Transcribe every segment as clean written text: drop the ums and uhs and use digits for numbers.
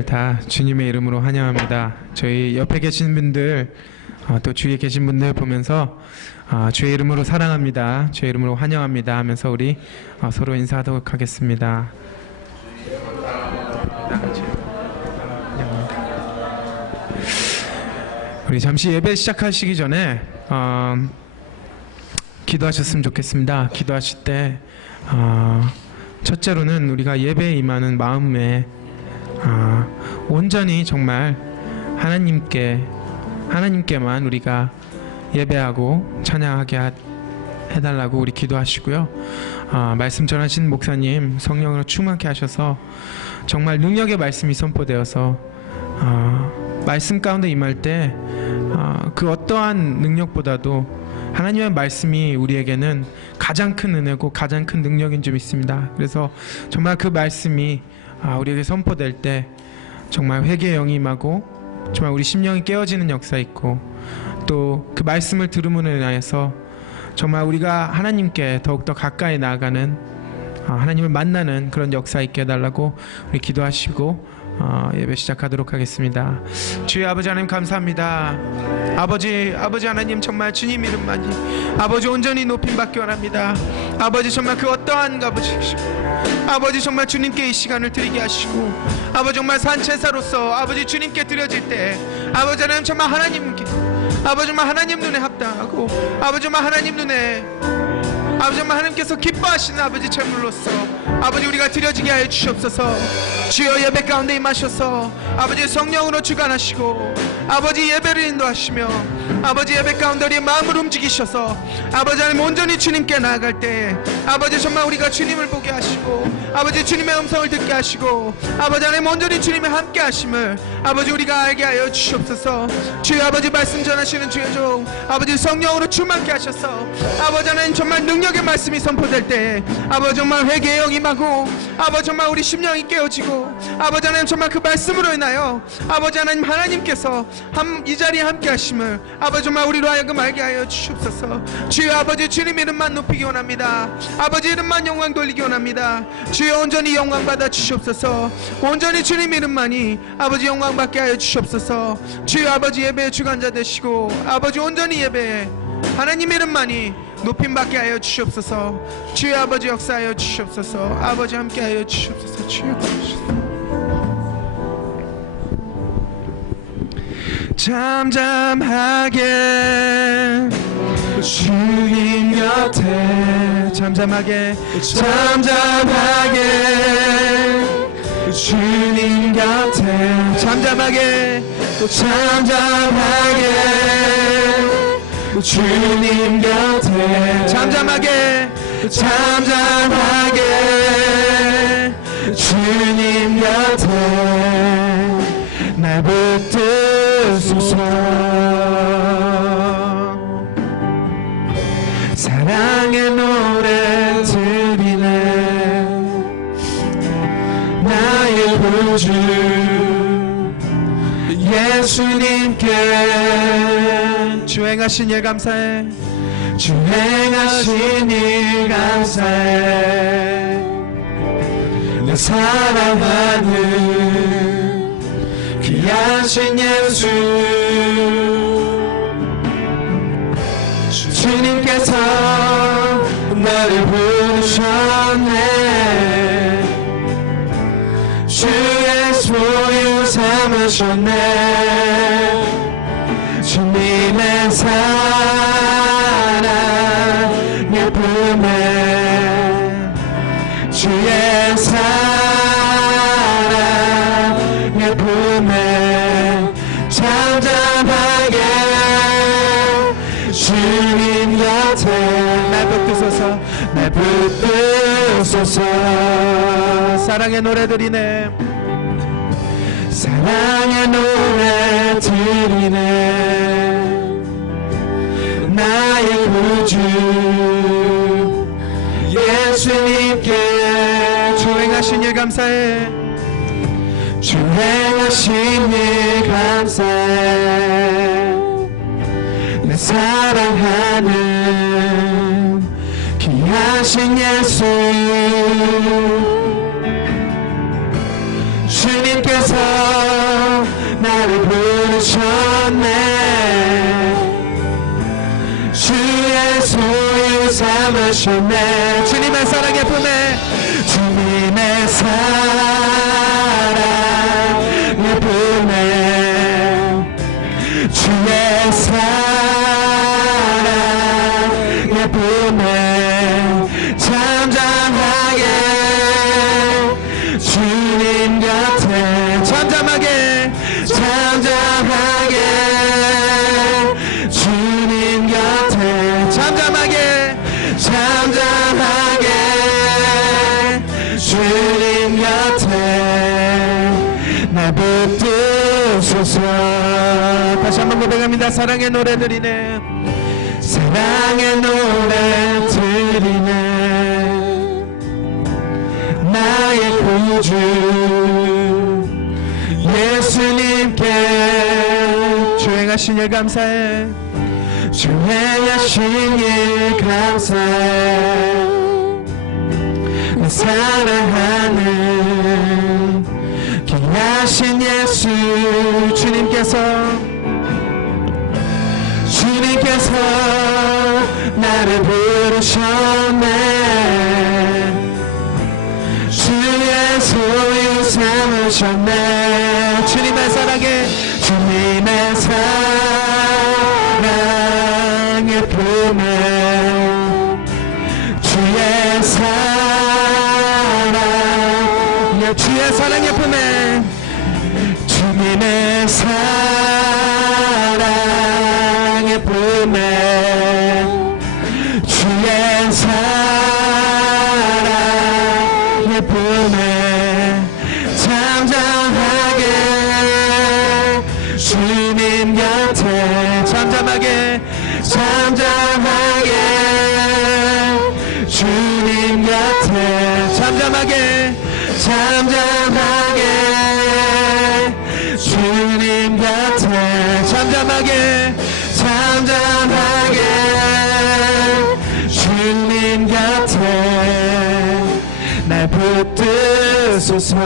다 주님의 이름으로 환영합니다. 저희 옆에 계신 분들 또 주위에 계신 분들 보면서 주의 이름으로 사랑합니다, 주의 이름으로 환영합니다 하면서 우리 서로 인사하도록 하겠습니다. 우리 잠시 예배 시작하시기 전에 기도하셨으면 좋겠습니다. 기도하실 때 첫째로는 우리가 예배에 임하는 마음에 온전히 정말 하나님께만 우리가 예배하고 찬양하게 해달라고 우리 기도하시고요. 말씀 전하신 목사님 성령으로 충만케 하셔서 정말 능력의 말씀이 선포되어서 말씀 가운데 임할 때 그 어떠한 능력보다도 하나님의 말씀이 우리에게는 가장 큰 은혜고 가장 큰 능력인 줄 믿습니다. 그래서 정말 그 말씀이 우리에게 선포될 때 정말 회개의 영이 임하고 정말 우리 심령이 깨어지는 역사 있고 또 그 말씀을 들음으로 인하여서 정말 우리가 하나님께 더욱더 가까이 나아가는 하나님을 만나는 그런 역사 있게 해달라고 우리 기도하시고 예배 시작하도록 하겠습니다. 주의 아버지 하나님 감사합니다. 아버지 하나님 정말 주님 이름만이 아버지 온전히 높임 받기 원합니다. 아버지 정말 그 어떠한 아버지 정말 주님께 이 시간을 드리게 하시고 아버지 정말 산제사로서 아버지 주님께 드려질 때 아버지 하나님 정말 하나님께 아버지 정말 하나님 눈에 합당하고 아버지 정말 하나님 눈에 아버지 정말 하나님께서 기뻐하시는 아버지 제물로서 아버지 우리가 드려지게 하여 주시옵소서. 주여 예배 가운데 임하셔서 아버지 성령으로 주관하시고 아버지 예배를 인도하시며 아버지 예배 가운데 우리의 마음을 움직이셔서 아버지 하나님 온전히 주님께 나아갈 때 아버지 정말 우리가 주님을 보게 하시고 아버지 주님의 음성을 듣게 하시고 아버지 하나님 온전히 주님의 함께 하심을 아버지 우리가 알게 하여 주시옵소서. 주여 아버지 말씀 전하시는 주의 종 아버지 성령으로 충만케 하셔서 아버지 하나님 정말 능력의 말씀이 선포될 때 아버지 정말 회개의 영이 임하고 아버지 정말 우리 심령이 깨어지고 아버지 하나님 정말 그 말씀으로 인하여 아버지 하나님께서 이 자리에 함께 하심을 아버지 정말 우리로 하여금 알게 하여 주시옵소서. 주여 아버지 주님 이름만 높이기 원합니다. 아버지 이름만 영광 돌리기 원합니다. 주여 온전히 영광 받아 주시옵소서. 온전히 주님 이름만이 아버지 영광 받게 하여 주시옵소서. 주여 아버지 예배의 주관자 되시고 아버지 온전히 예배에 하나님 이름만이 높임 받게 하여 주시옵소서. 주여 아버지 역사하여 주시옵소서. 아버지 함께 하여 주시옵소서. 주여 잠잠하게 주님 곁에 잠잠하게 주님 곁에 잠잠하게 주님 곁에 잠잠하게 주님 곁에 날 붙드소서. 사랑의 노래 드리네 나의 구주 예수님께 주 행하신 일 감사해 주 행하신 일 감사해 내 사랑하는 귀하신 예수 주님께서 나를 부르셨네 주의 소유 삼으셨네 주님의 사랑의 품에 주의 사랑의 품에 잠잠하게 주님 곁에 날 붙드소서. 사랑의 노래 드리네 사랑의 노래 드리네 나의 구주 예수님께 주 행하신 일 감사해 주 행하신 일 감사해 내 사랑하는 귀하신 예수 주님께서 예쁨에 주님의 사랑 예쁨에 주의 사랑 예쁨에 잠잠하게 주님 곁에 잠잠하게 주님 곁에 잠잠하게 주님 곁에 날 붙드소서. 다시 한번 고백합니다. 사랑의 노래 드리네. 사랑의 노래 드리네. 나의 구주 예수님께 주 행하신 일 감사해. 주 행하신 일 감사해. 내 사랑하는 귀하신 예수 주님께서 나를 부르셨네. 주의 소유 삼으셨네. 주님의 사랑에 주님의 사랑 예쁨에 주의 사랑 예쁨에 주님의 사랑 예쁨에 주의 사랑 예쁨에 잠잠하게 주님 곁에 잠잠하게 주님 곁에 잠잠하게 주님 곁에 잠잠하게 주님 곁에 날 붙드소서.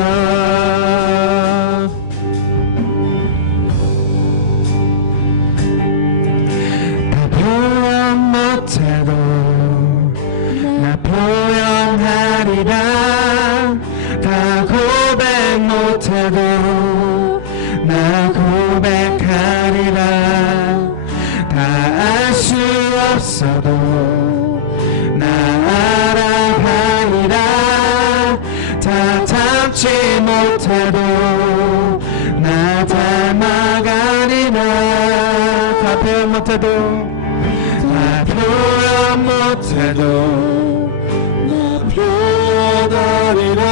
다 표현 못해도 나 표현하리라. 다 고백 못해도 나 고백하리라. 다 알 수 없어도 나 알아가리라. 다 담지 못해도 나 닮아가리라. 다 표현 못해도 다 표현 못해도 나 표현하리라.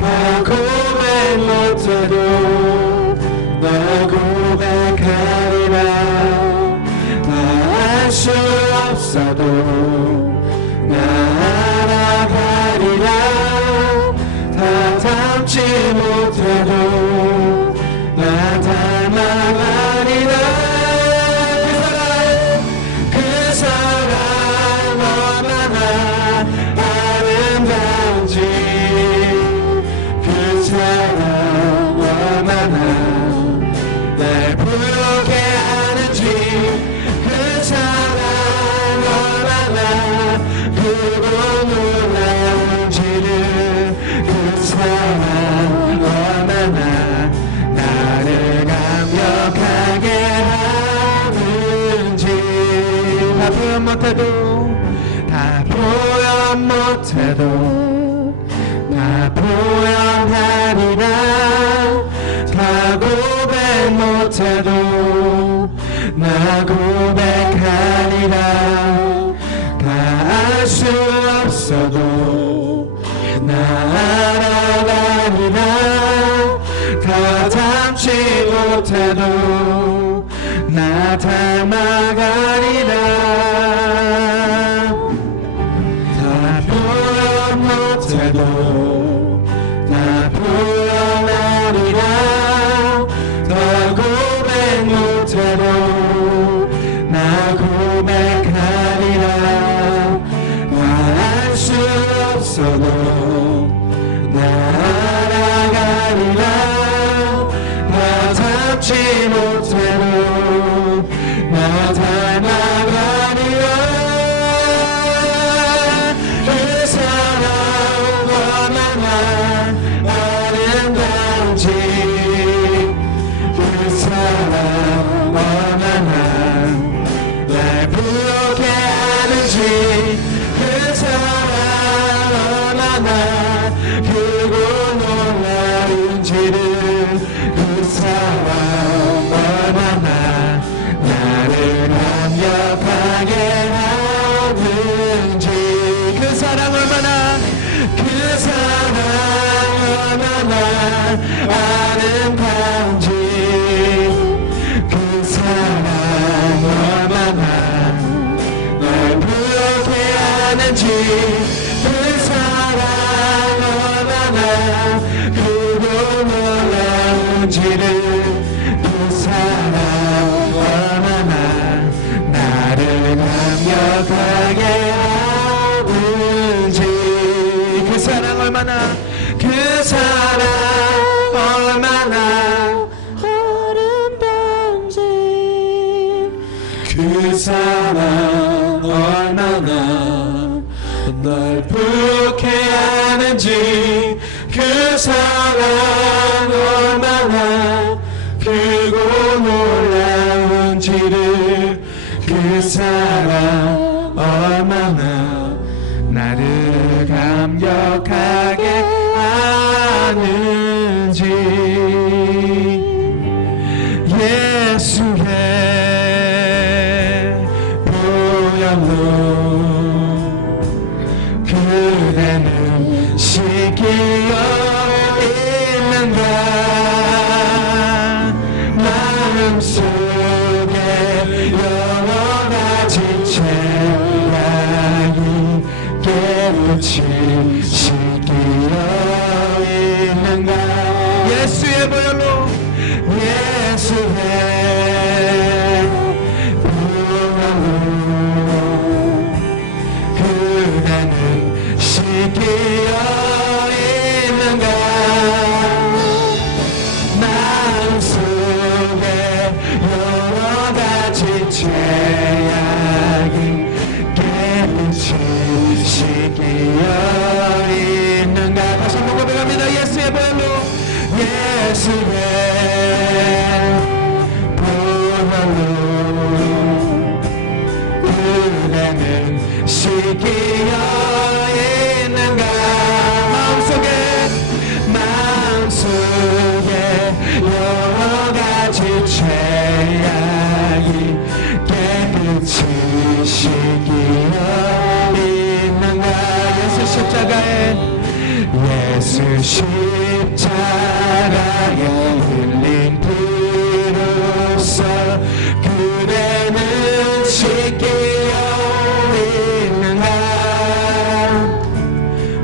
다 고백 못해도 나 고백하리라. 다 알 수 없어도 나 알아가리라. 다 담지 못해도 나 닮아가리라. 그 사랑 얼마나 아름다운지, 그 사랑 얼마나 날 부르게 하는지, 그 사랑 얼마나 크고 놀라운지를, 그 사랑 얼마나 나를 감격하게 하는지. 다 표현 못해도 다 표현 못해도 다 표현하리라. 다 고백 못해도 나 고백하리라. 다 알 수 없어도 나 알아가리라. 다 담지 못해도 나 닮아가리라. 다 표현 못해도 나 표현하리라. 다 고백 못해도 나 고백하리라. 다 알 수 없어도 나 알아가리라. 다 담지 못해도 나 닮아가리라. 그 사랑 아름다운지 그 사랑 얼마나 날 불쾌하는지 그 사랑 얼마나 크고 놀라운지를 그 사랑 얼마나 나를 감격하게 하는지 그 사랑 얼마나 그 사랑 얼마나 아름다운지 그 사랑 얼마나 날 불쾌하는지 그 사랑 얼마나 크고 놀라운지를 그 사랑 얼마나 나를 감격하게 하는지 예수의 보혈로 그대는 씻기어 있는가 마음속에 여러 가지 죄악이 깨우치 씻기어 있는가 예수의 보혈로 예수의 보혈로 그대는 씻기어 있는가 마음속에 여러 가지 죄악이 깨우치 씻기어 있는가 다시 한번 고백합니다 예수의 보혈로 예수의 보혈로 그대는 씻기어 있는가 마음속에 여러 가지 죄악이 깨끗이 씻기어 있는가 예수 십자가에 예수 십자가에 흘린 피로써 그대는 씻기어 있는가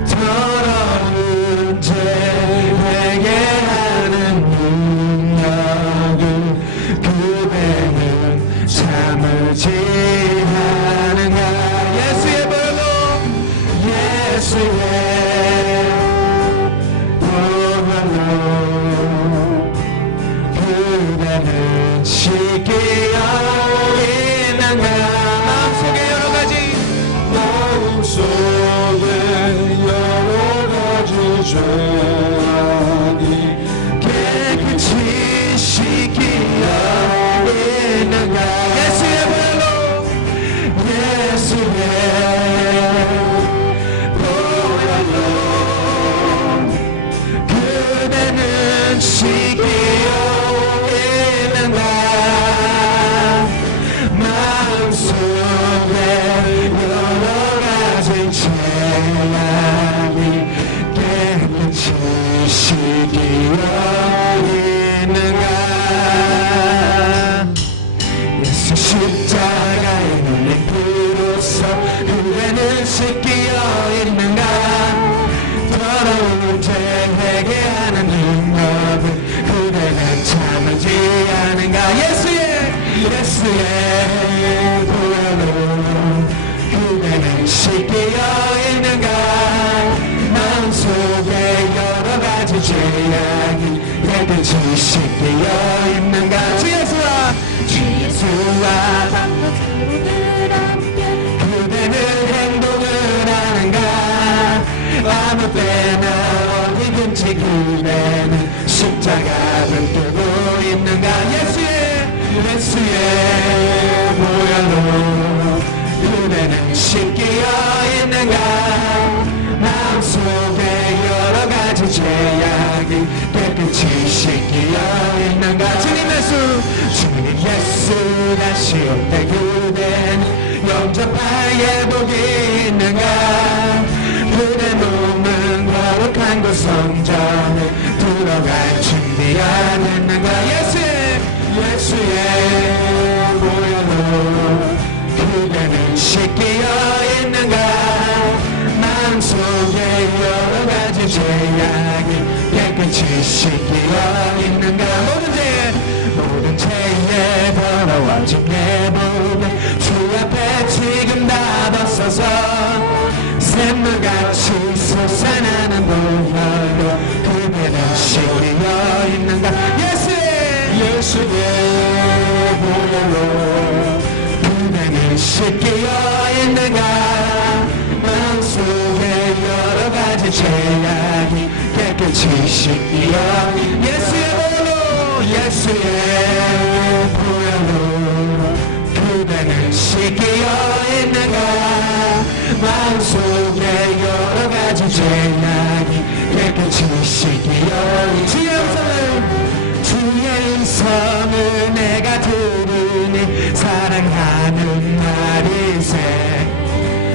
더러운 죄 회개하는 능력을 그대는 참을지 하는가 예수의 보혈로 예수의 보혈로 그대는 씻기어 있는가 마음속에 여러 가지 죄악이 깨끗이 씻기어 있는가 예수의 보혈로 예수의 보혈로 그대는 씻기어 있는가 마음속에 여러 가지 죄악이 깨끗이 씻기어 있는가 예수 십자가에 눌린 피로써 그대는 씻기어 있는가 더러운 죄 회개하는 능력을 그대는 참을지 않은가 예수의 보혈로 그대는 씻기어 있는가 마음속에 여러 가지 죄악이 깨끗이 씻기어 있는가 주 예수와 그대는 행동을 하는가 아무 때나 어디든지 그대는 십자가를 들고 있는가 예수의 보혈로 그대는 씻기어 있는가 마음속에 여러 가지 죄악이 깨끗이 씻기어 있는가 주님 예수 다시 올 때 그댄 영접하에 복이 있는가 그대 몸은 거룩한 곳 성전에 들어가 예수의 보혈로 그대는 씻기어 있는가 마음속에 여러가지 죄악이 깨끗이 씻기어 있는가 모든 죄의 더러워진 내 보배 주 앞에 지금 다 벗어서 샘물같이 솟아나는 보혈로 그대는 씻기어 있는가 예수의 보혈로 그대는 씻기어 있는가 마음속에 여러가지 죄악이 깨끗이 씻기어 예수의 보혈로 그대는 씻기어 있는가 마음속에 여러가지 죄악이 깨끗이 씻기어 주의 음성을 내가 들으니 사랑하는 나리새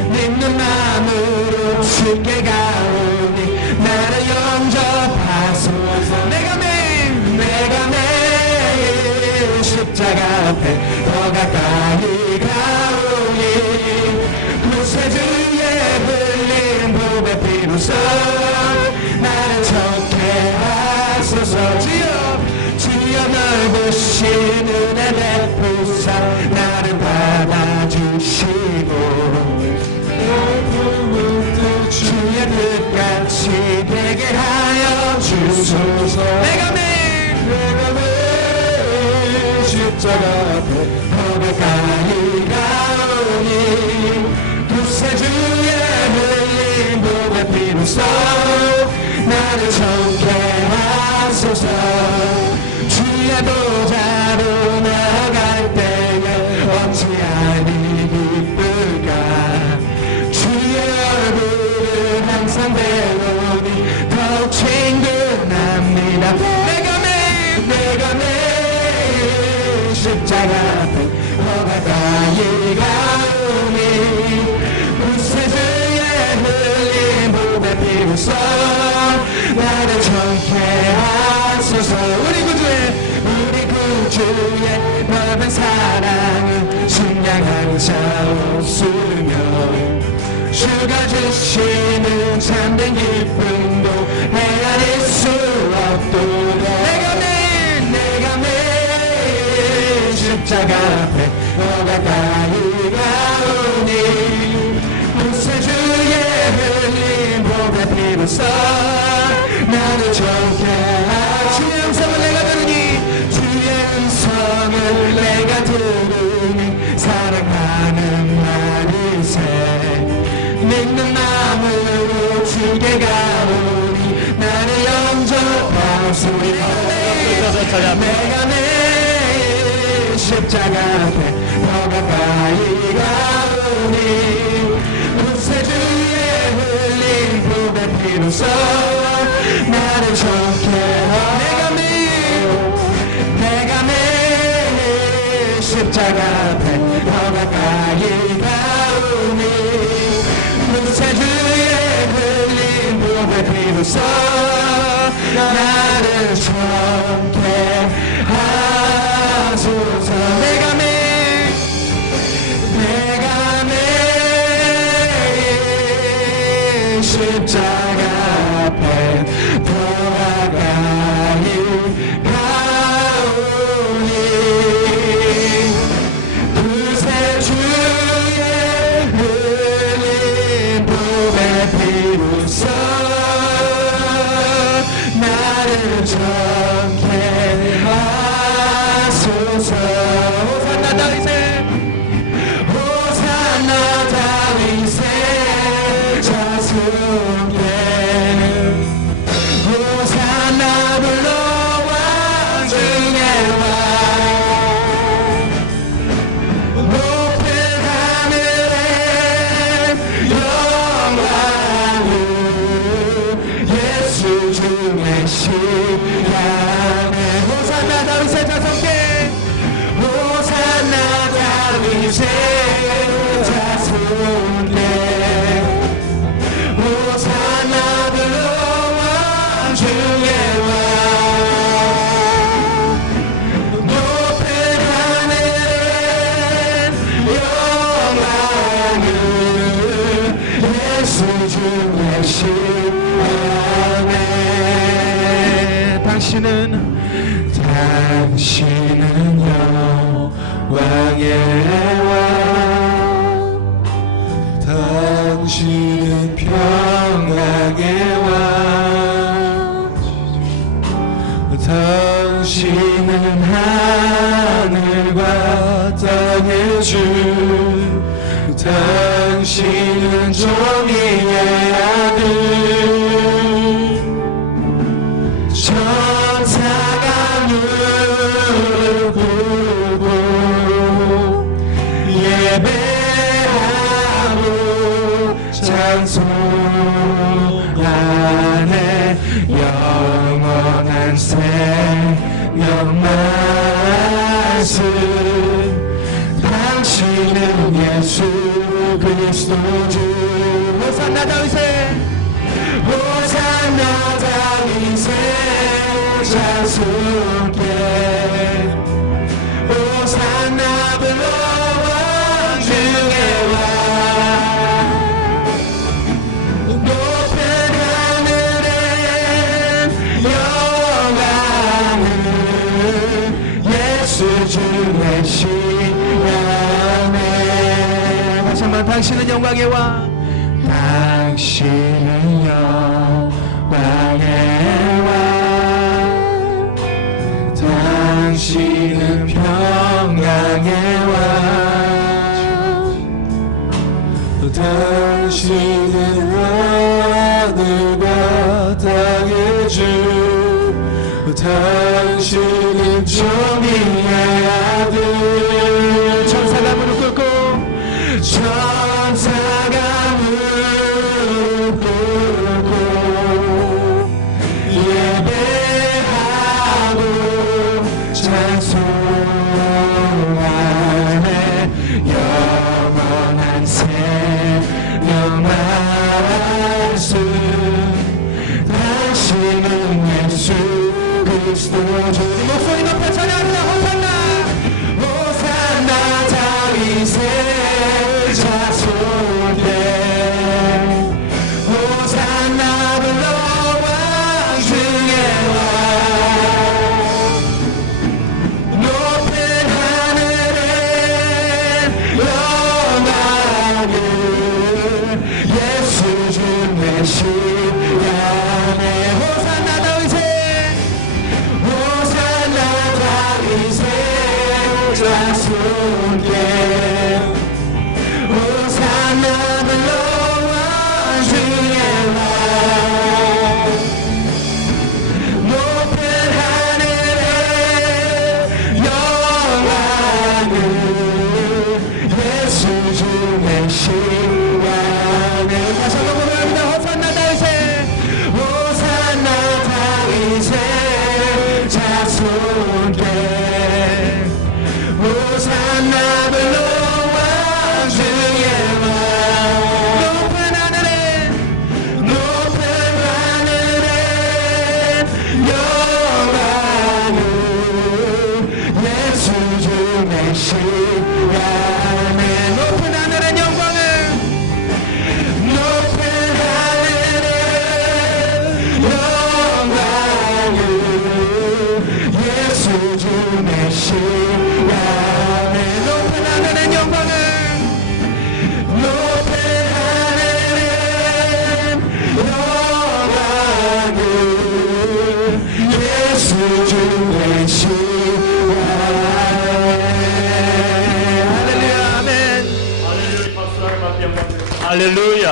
믿는 마음으로 주께 가오니 나를 영접하소서 내가 매일 십자가 앞에 더 가까이 가오니 구세주의 흘린 보배 피로써 나를 좋게 하소서 주여 넓으신 은혜 베푸사 나를 받아주시고 주의 뜻같이 되게 하여 주소서 내가 매일 십자가 앞에 더 가까이 가오니 구세주의 흘린 보배 피로써 나를 좋게 하소서 주의 보좌로 나아갈 때에 어찌하니 기쁠까 주의 얼굴을 항상 배우니 더욱 친근합니다 내가 매일 십자가 앞에 더 가까이 가오니 구세주의 흘린 보배 피로써 나를 좋게 하소서 우리 구주의 넓은 사랑은 신량한 자 없으며 주가 주시는 참된 기쁨도 헤아릴 수 없도록 내가 매일 십자가 앞에 더 가까이 가오니 구세주의 흘린 보배 피로써 나를 좋게 주의 음성을 내가 들으니 사랑하는 나리새 믿는 마음으로 주께 가오니 나를 영접하소서 내가 매일 십자가 앞에 더 가까이 가오니 구세주의 흘린 보배 피로써 나를 좋게 내가 매일 십자가 앞에 더 가까이 가오니 구세주의 흘린 보배 피로써 나를 좋게 하소서 내가 매일 십자가 앞에 더 가까이 가오니 구세주의 흘린 보배 피로써 나를 좋게 하소서 호산나 다윗의 자손께 호산나 불러 왕중의 왕 높은 하늘에 영광을 예수 주 메시아 당신은 영광의 왕, 당신은 평강의 왕, 당신은 하늘과 땅의 주, 당신은 정의의 아들, 천사가 무릎 꿇고 예배하고 찬송하네. 영원한 생명 말씀, 당신은 예수 그리스도 주. 호산나 다윗의, 호산나 다윗의 자손께, 호산나 불러 왕중의 왕, 높은 하늘엔 영광을 예수 주의 시간에. 다시 한번 당신은 영광의 왕, 당신은 영광의 왕, 당신은 평강의 왕, 당신은 하늘과 땅의 주, 당신은 정의의 아들, 천사가 무릎 꿇고, 천사가 무릎 꿇고 예배하고 찬송하네. 영원한 생명 말씀, 당신은 예수 그리스도 주. 목소리 높여 찬양합니다. 호산나, 호산나 다윗의 자손께, 호산나 불러 왕중의 왕, 높은 하늘엔 영광을 예수 주의 시간에. 호산나 다윗의, 호산나 다윗의 자손께, 호산나 불러 왕중의 왕, 높은 하늘에 영광을 예수 주의 시간에. 다시 한번 고백합니다. 호산나 다윗의, 호산나 다윗의 자손께, 호산나 불러 왕중의 왕, 높은 하늘에, 높은 하늘에 영광을 예수 주의 시간에. 높은 하늘엔 영광을, 높은 하늘에 영광을 예수 주의 시간에. 높은 하늘엔 영광을, 높은 하늘엔 영광을 예수 주의 시간에. 할렐루야. 아멘. 할렐루야.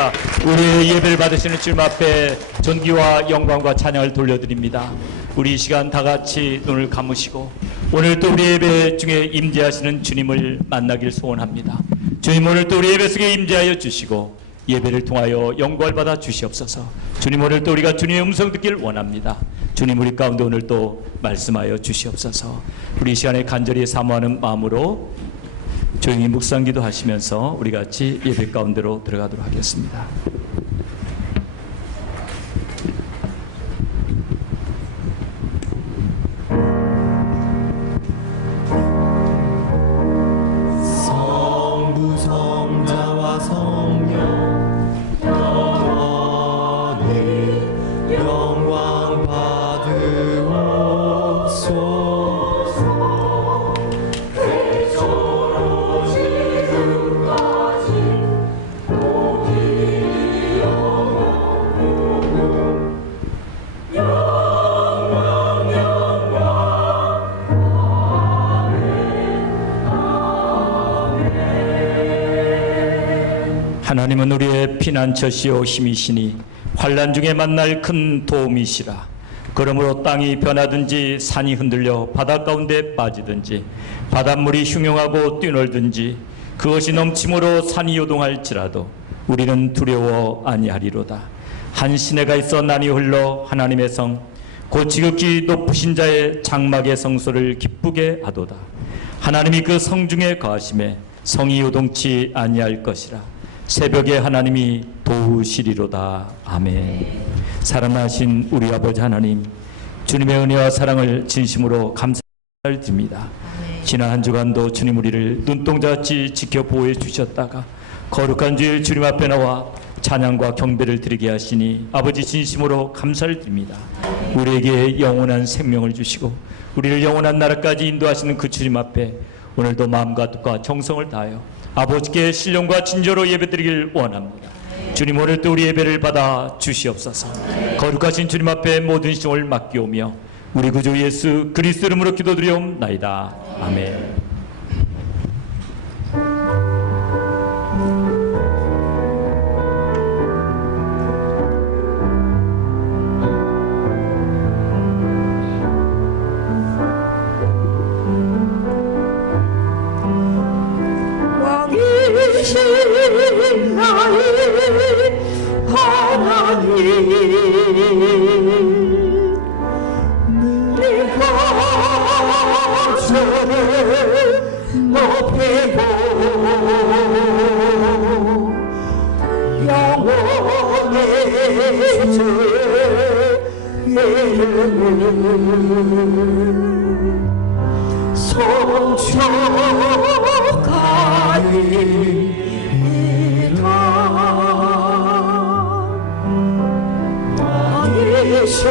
우리의 예배를 받으시는 주님 앞에 존귀와 영광과 찬양을 돌려드립니다. 우리 이 시간 다 같이 눈을 감으시고 오늘 또 우리 예배 중에 임재하시는 주님을 만나길 소원합니다. 주님, 오늘 또 우리 예배 속에 임재하여 주시고 예배를 통하여 영광을 받아 주시옵소서. 주님, 오늘 또 우리가 주님의 음성 듣길 원합니다. 주님, 우리 가운데 오늘 또 말씀하여 주시옵소서. 우리 이 시간에 간절히 사모하는 마음으로 조용히 묵상기도 하시면서 우리 같이 예배 가운데로 들어가도록 하겠습니다. 성부 성자와 성령 영원히 영광 받으오. 하나님은 우리의 피난처시요 힘이시니 환난 중에 만날 큰 도움이시라. 그러므로 땅이 변하든지 산이 흔들려 바다 가운데 빠지든지 바닷물이 흉용하고 뛰놀든지 그것이 넘침으로 산이 요동할지라도 우리는 두려워 아니하리로다. 한 시내가 있어 난이 흘러 하나님의 성 곧 지극히 높으신 자의 장막의 성소를 기쁘게 하도다. 하나님이 그 성 중에 거하심에 성이 요동치 아니할 것이라. 새벽에 하나님이 도우시리로다. 아멘. 사랑하신 우리 아버지 하나님, 주님의 은혜와 사랑을 진심으로 감사를 드립니다. 지난 한 주간도 주님 우리를 눈동자같이 지켜 보호해 주셨다가 거룩한 주일 주님 앞에 나와 찬양과 경배를 드리게 하시니 아버지 진심으로 감사를 드립니다. 우리에게 영원한 생명을 주시고 우리를 영원한 나라까지 인도하시는 그 주님 앞에 오늘도 마음과 뜻과 정성을 다하여 아버지께 신령과 진저로 예배드리길 원합니다. 주님, 오늘도 우리 예배를 받아 주시옵소서. 거룩하신 주님 앞에 모든 시종을 맡기오며 우리 구주 예수 그리스도 이름으로 기도드리옵나이다. 아멘. 왕이신 나의 하나님, 내가 저를 높이고 영원히 주의 이름을 성축하리이다. 왕이신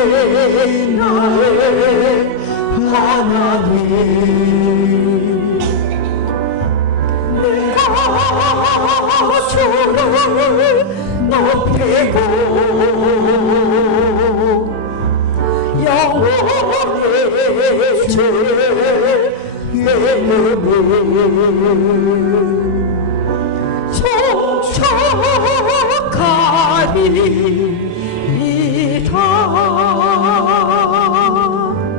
나의 하나님, 내가 주를 높이고 영원히 주의 이름을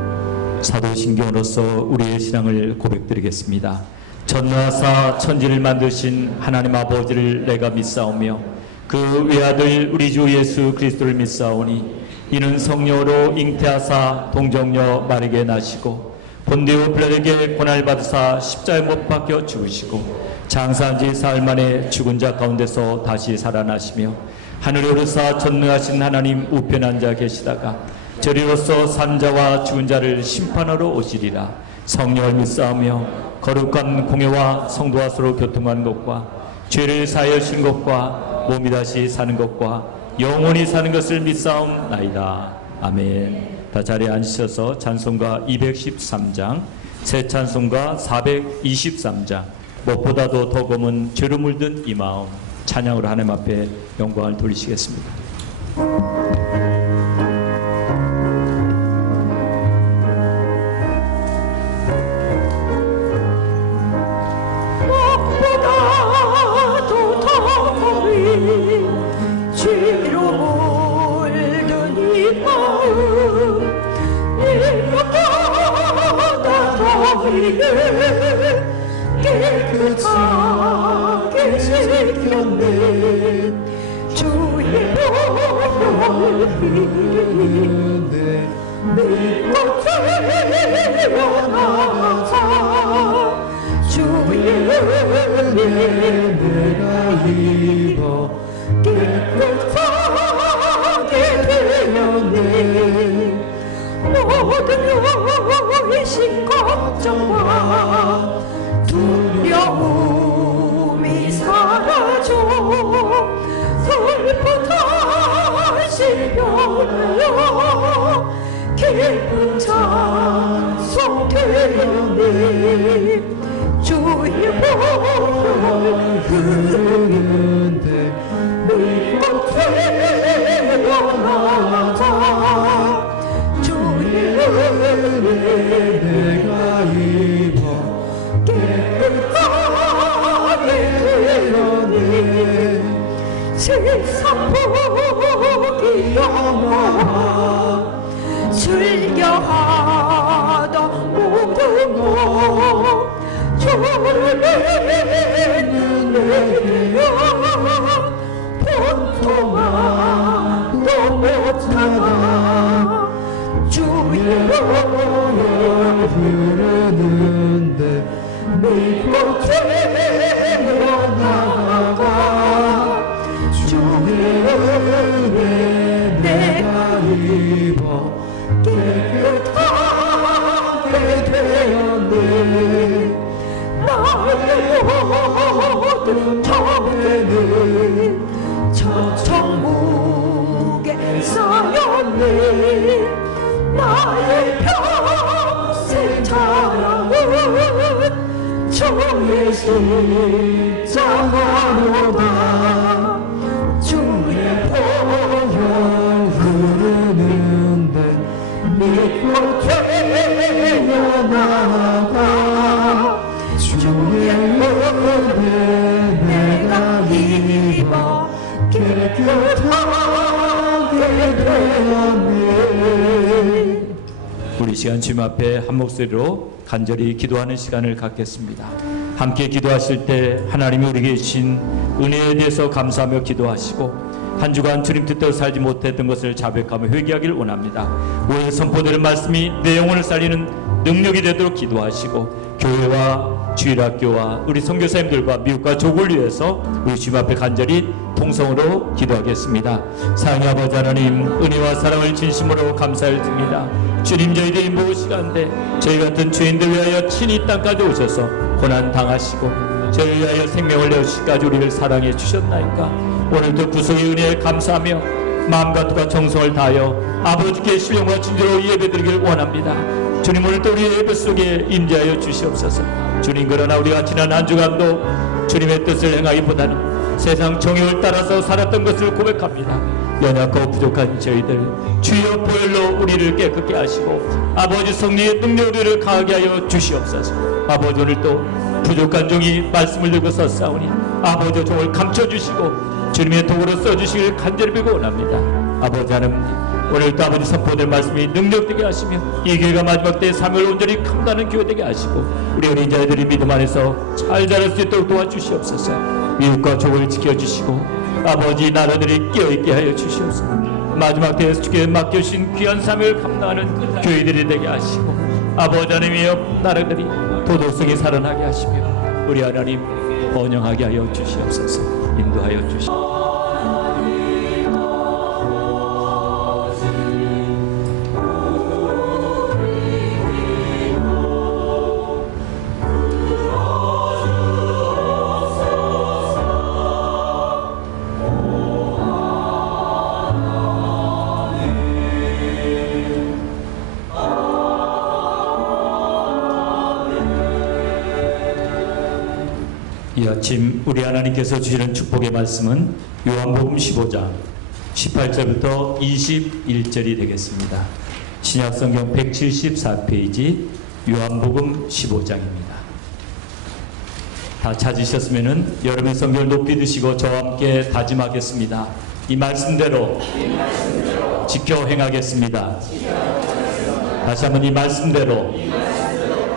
성축하리이다. 사도신경으로서 우리의 신앙을 고백드리겠습니다. 전능하사 천지를 만드신 하나님 아버지를 내가 믿사오며 그 외아들 우리 주 예수 그리스도를 믿사오니 이는 성령으로 잉태하사 동정녀 마리게 나시고 본디오 빌라에게 고난을 받으사 십자가에 못 박혀 죽으시고 장사한 지 사흘 만에 죽은 자 가운데서 다시 살아나시며 하늘에 오르사 전능하신 하나님 우편에 앉아 계시다가 저리로서 산자와 죽은 자를 심판하러 오시리라. 성령을 믿사오며 거룩한 공예와 성도와 서로 교통하는 것과 죄를 사하여 주신 것과 몸이 다시 사는 것과 영원히 사는 것을 믿사옵나이다. 아멘. 다 자리에 앉으셔서 찬송가 213장, 새 찬송가 423장, 무엇보다도 더 검은 죄로 물든 이 마음, 찬양으로 하나님 앞에 영광을 돌리시겠습니다. 무엇보다도 더 검은 죄로 물든 이 마음, 이것보다 더 깨끗하게 지켰네. 주의 보혈 흘리네. 내 것을 원하사 주의 은혜 내가 입어 깨끗하게 되었네. 모든 의심 걱정과 두려움이 사라져 슬프다 실려하여 기쁜 찬송 되었네. 주의 보혈 흐르는데 내 것을 원하다 주의 은혜 내가 입어 깨끗하게 되었네. 주를 내는 내게야 본통아도 못하나 주의 영을 흐르는데 믿고 되어나가 주의 은혜 내가 입어 깨끗하게 되었네 나의 모든 죄는 저 천국에 쌓였네 나의 평생 자랑은 주의 십자가로다 주의 보혈 흐르는데 믿고 되어나가 주의 은혜 내가 입어 깨끗하게 되었네 우리 시간 주님 앞에 한 목소리로 간절히 기도하는 시간을 갖겠습니다. 함께 기도하실 때 하나님이 우리에게 주신 은혜에 대해서 감사하며 기도하시고 한 주간 주님 뜻대로 살지 못했던 것을 자백하며 회개하기를 원합니다. 오늘 선포되는 말씀이 내 영혼을 살리는 능력이 되도록 기도하시고 교회와 주일학교와 우리 선교사님들과 미국과 조국을 위해서 우리 주님 앞에 간절히 통성으로 기도하겠습니다. 사랑의 아버지 하나님, 은혜와 사랑을 진심으로 감사를 드립니다. 주님, 저희들이 무엇이간데 저희 같은 죄인들 위하여 친히 이 땅까지 오셔서 고난 당하시고 저희를 위하여 생명을 내어주시기까지 우리를 사랑해 주셨나이까. 오늘도 구속의 은혜에 감사하며 마음과 뜻과 정성을 다하여 아버지께 신령과 진정으로 예배드리기를 원합니다. 주님, 오늘도 우리의 예배 속에 임재하여 주시옵소서. 주님, 그러나 우리가 지난 한 주간도 주님의 뜻을 행하기보다는 세상 정욕을 따라서 살았던 것을 고백합니다. 연약하고 부족한 저희들 주여 보혈로 우리를 깨끗게 하시고 아버지 성령의 능력을 강하게 하여 주시옵소서. 아버지, 오늘도 부족한 종이 말씀을 들고 섰사오니 아버지 종을 감춰주시고 주님의 도구로 써주시길 간절히 빌고 원합니다. 아버지 하나님, 오늘도 아버지 선포될 말씀이 능력되게 하시며 이 교회가 마지막 때의 삶을 온전히 감당하는 교회 되게 하시고 우리 어린 자들이 믿음 안에서 잘 자랄 수 있도록 도와주시옵소서. 미국과 족을 지켜주시고 아버지 나라들이 깨어있게 하여 주시옵소서. 마지막 때에 주께 맡겨주신 귀한 삶을 감당하는 교회들이 되게 하시고 아버지 하나님이여 나라들이 도덕성이 살아나게 하시며 우리 하나님 번영하게 하여 주시옵소서. 인도하여 주시옵소서. 이 아침 우리 하나님께서 주시는 축복의 말씀은 요한복음 15장 18절부터 21절이 되겠습니다. 신약성경 174페이지 요한복음 15장입니다. 다 찾으셨으면 여러분의 성경을 높이 드시고 저와 함께 다짐하겠습니다. 이 말씀대로 지켜 행하겠습니다. 다시 한번 이 말씀대로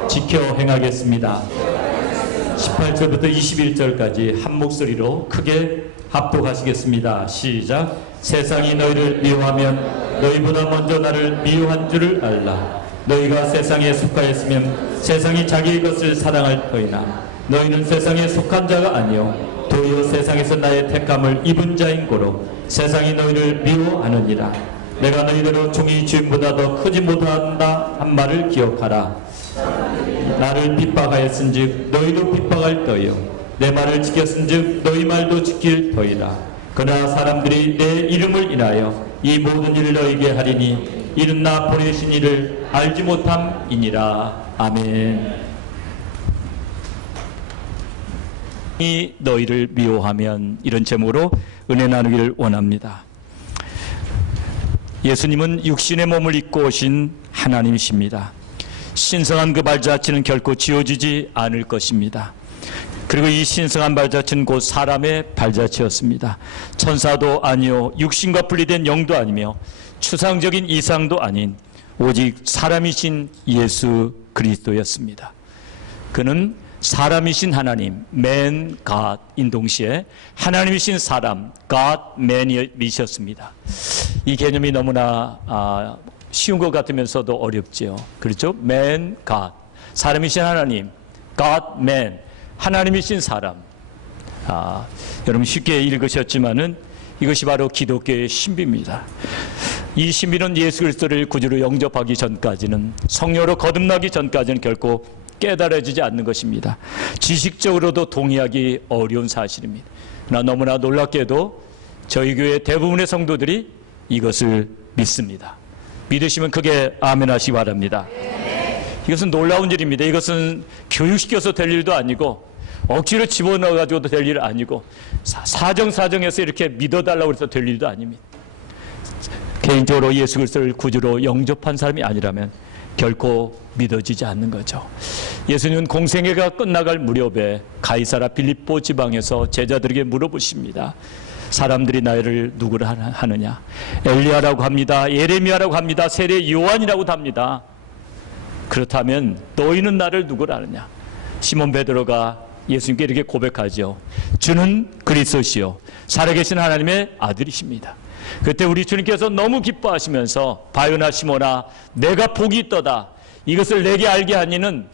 지켜 행하겠습니다. 18절부터 21절까지 한 목소리로 크게 합독하시겠습니다. 시작. 세상이 너희를 미워하면 너희보다 먼저 나를 미워한 줄을 알라. 너희가 세상에 속하였으면 세상이 자기의 것을 사랑할 터이나 너희는 세상에 속한 자가 아니요 도리어 세상에서 나의 택함을 입은 자인 고로 세상이 너희를 미워하느니라. 내가 너희대로 종이 주인보다 더 크지 못한다 한 말을 기억하라. 나를 핍박하였은즉 너희도 핍박할 터이요 내 말을 지켰은즉 너희 말도 지킬 터이라. 그러나 사람들이 내 이름을 인하여 이 모든 일을 너희에게 하리니 이는 나 보내신 이를 알지 못함이니라. 아멘. 이 너희를 미워하면, 이런 제목으로 은혜 나누기를 원합니다. 예수님은 육신의 몸을 입고 오신 하나님이십니다. 신성한 그 발자취는 결코 지워지지 않을 것입니다. 그리고 이 신성한 발자취는 곧 사람의 발자취였습니다. 천사도 아니요 육신과 분리된 영도 아니며 추상적인 이상도 아닌 오직 사람이신 예수 그리스도였습니다. 그는 사람이신 하나님, man, God인 동시에 하나님이신 사람, God, man이셨습니다. 이 개념이 너무나 쉬운 것 같으면서도 어렵지요. 그렇죠? man, God. 사람이신 하나님, God, man. 하나님이신 사람. 여러분 쉽게 읽으셨지만은 이것이 바로 기독교의 신비입니다. 이 신비는 예수 그리스도를 구주로 영접하기 전까지는, 성령으로 거듭나기 전까지는 결코 깨달아지지 않는 것입니다. 지식적으로도 동의하기 어려운 사실입니다. 그러나 너무나 놀랍게도 저희 교회 대부분의 성도들이 이것을 믿습니다. 믿으시면 크게 아멘 하시기 바랍니다. 이것은 놀라운 일입니다. 이것은 교육시켜서 될 일도 아니고 억지로 집어넣어가지고도 될 일 아니고 사정사정해서 이렇게 믿어달라고 해서 될 일도 아닙니다. 개인적으로 예수 그리스도를 구주로 영접한 사람이 아니라면 결코 믿어지지 않는 거죠. 예수님은 공생애가 끝나갈 무렵에 가이사라 빌립보 지방에서 제자들에게 물어보십니다. 사람들이 나를 누구를 하느냐? 엘리야라고 합니다. 예레미야라고 합니다. 세례 요한이라고도 합니다. 그렇다면 너희는 나를 누구를 아느냐? 시몬 베드로가 예수님께 이렇게 고백하죠. 주는 그리스도시요 살아계신 하나님의 아들이십니다. 그때 우리 주님께서 너무 기뻐하시면서 바요나 시몬아 내가 복이 있도다. 이것을 내게 알게 하니는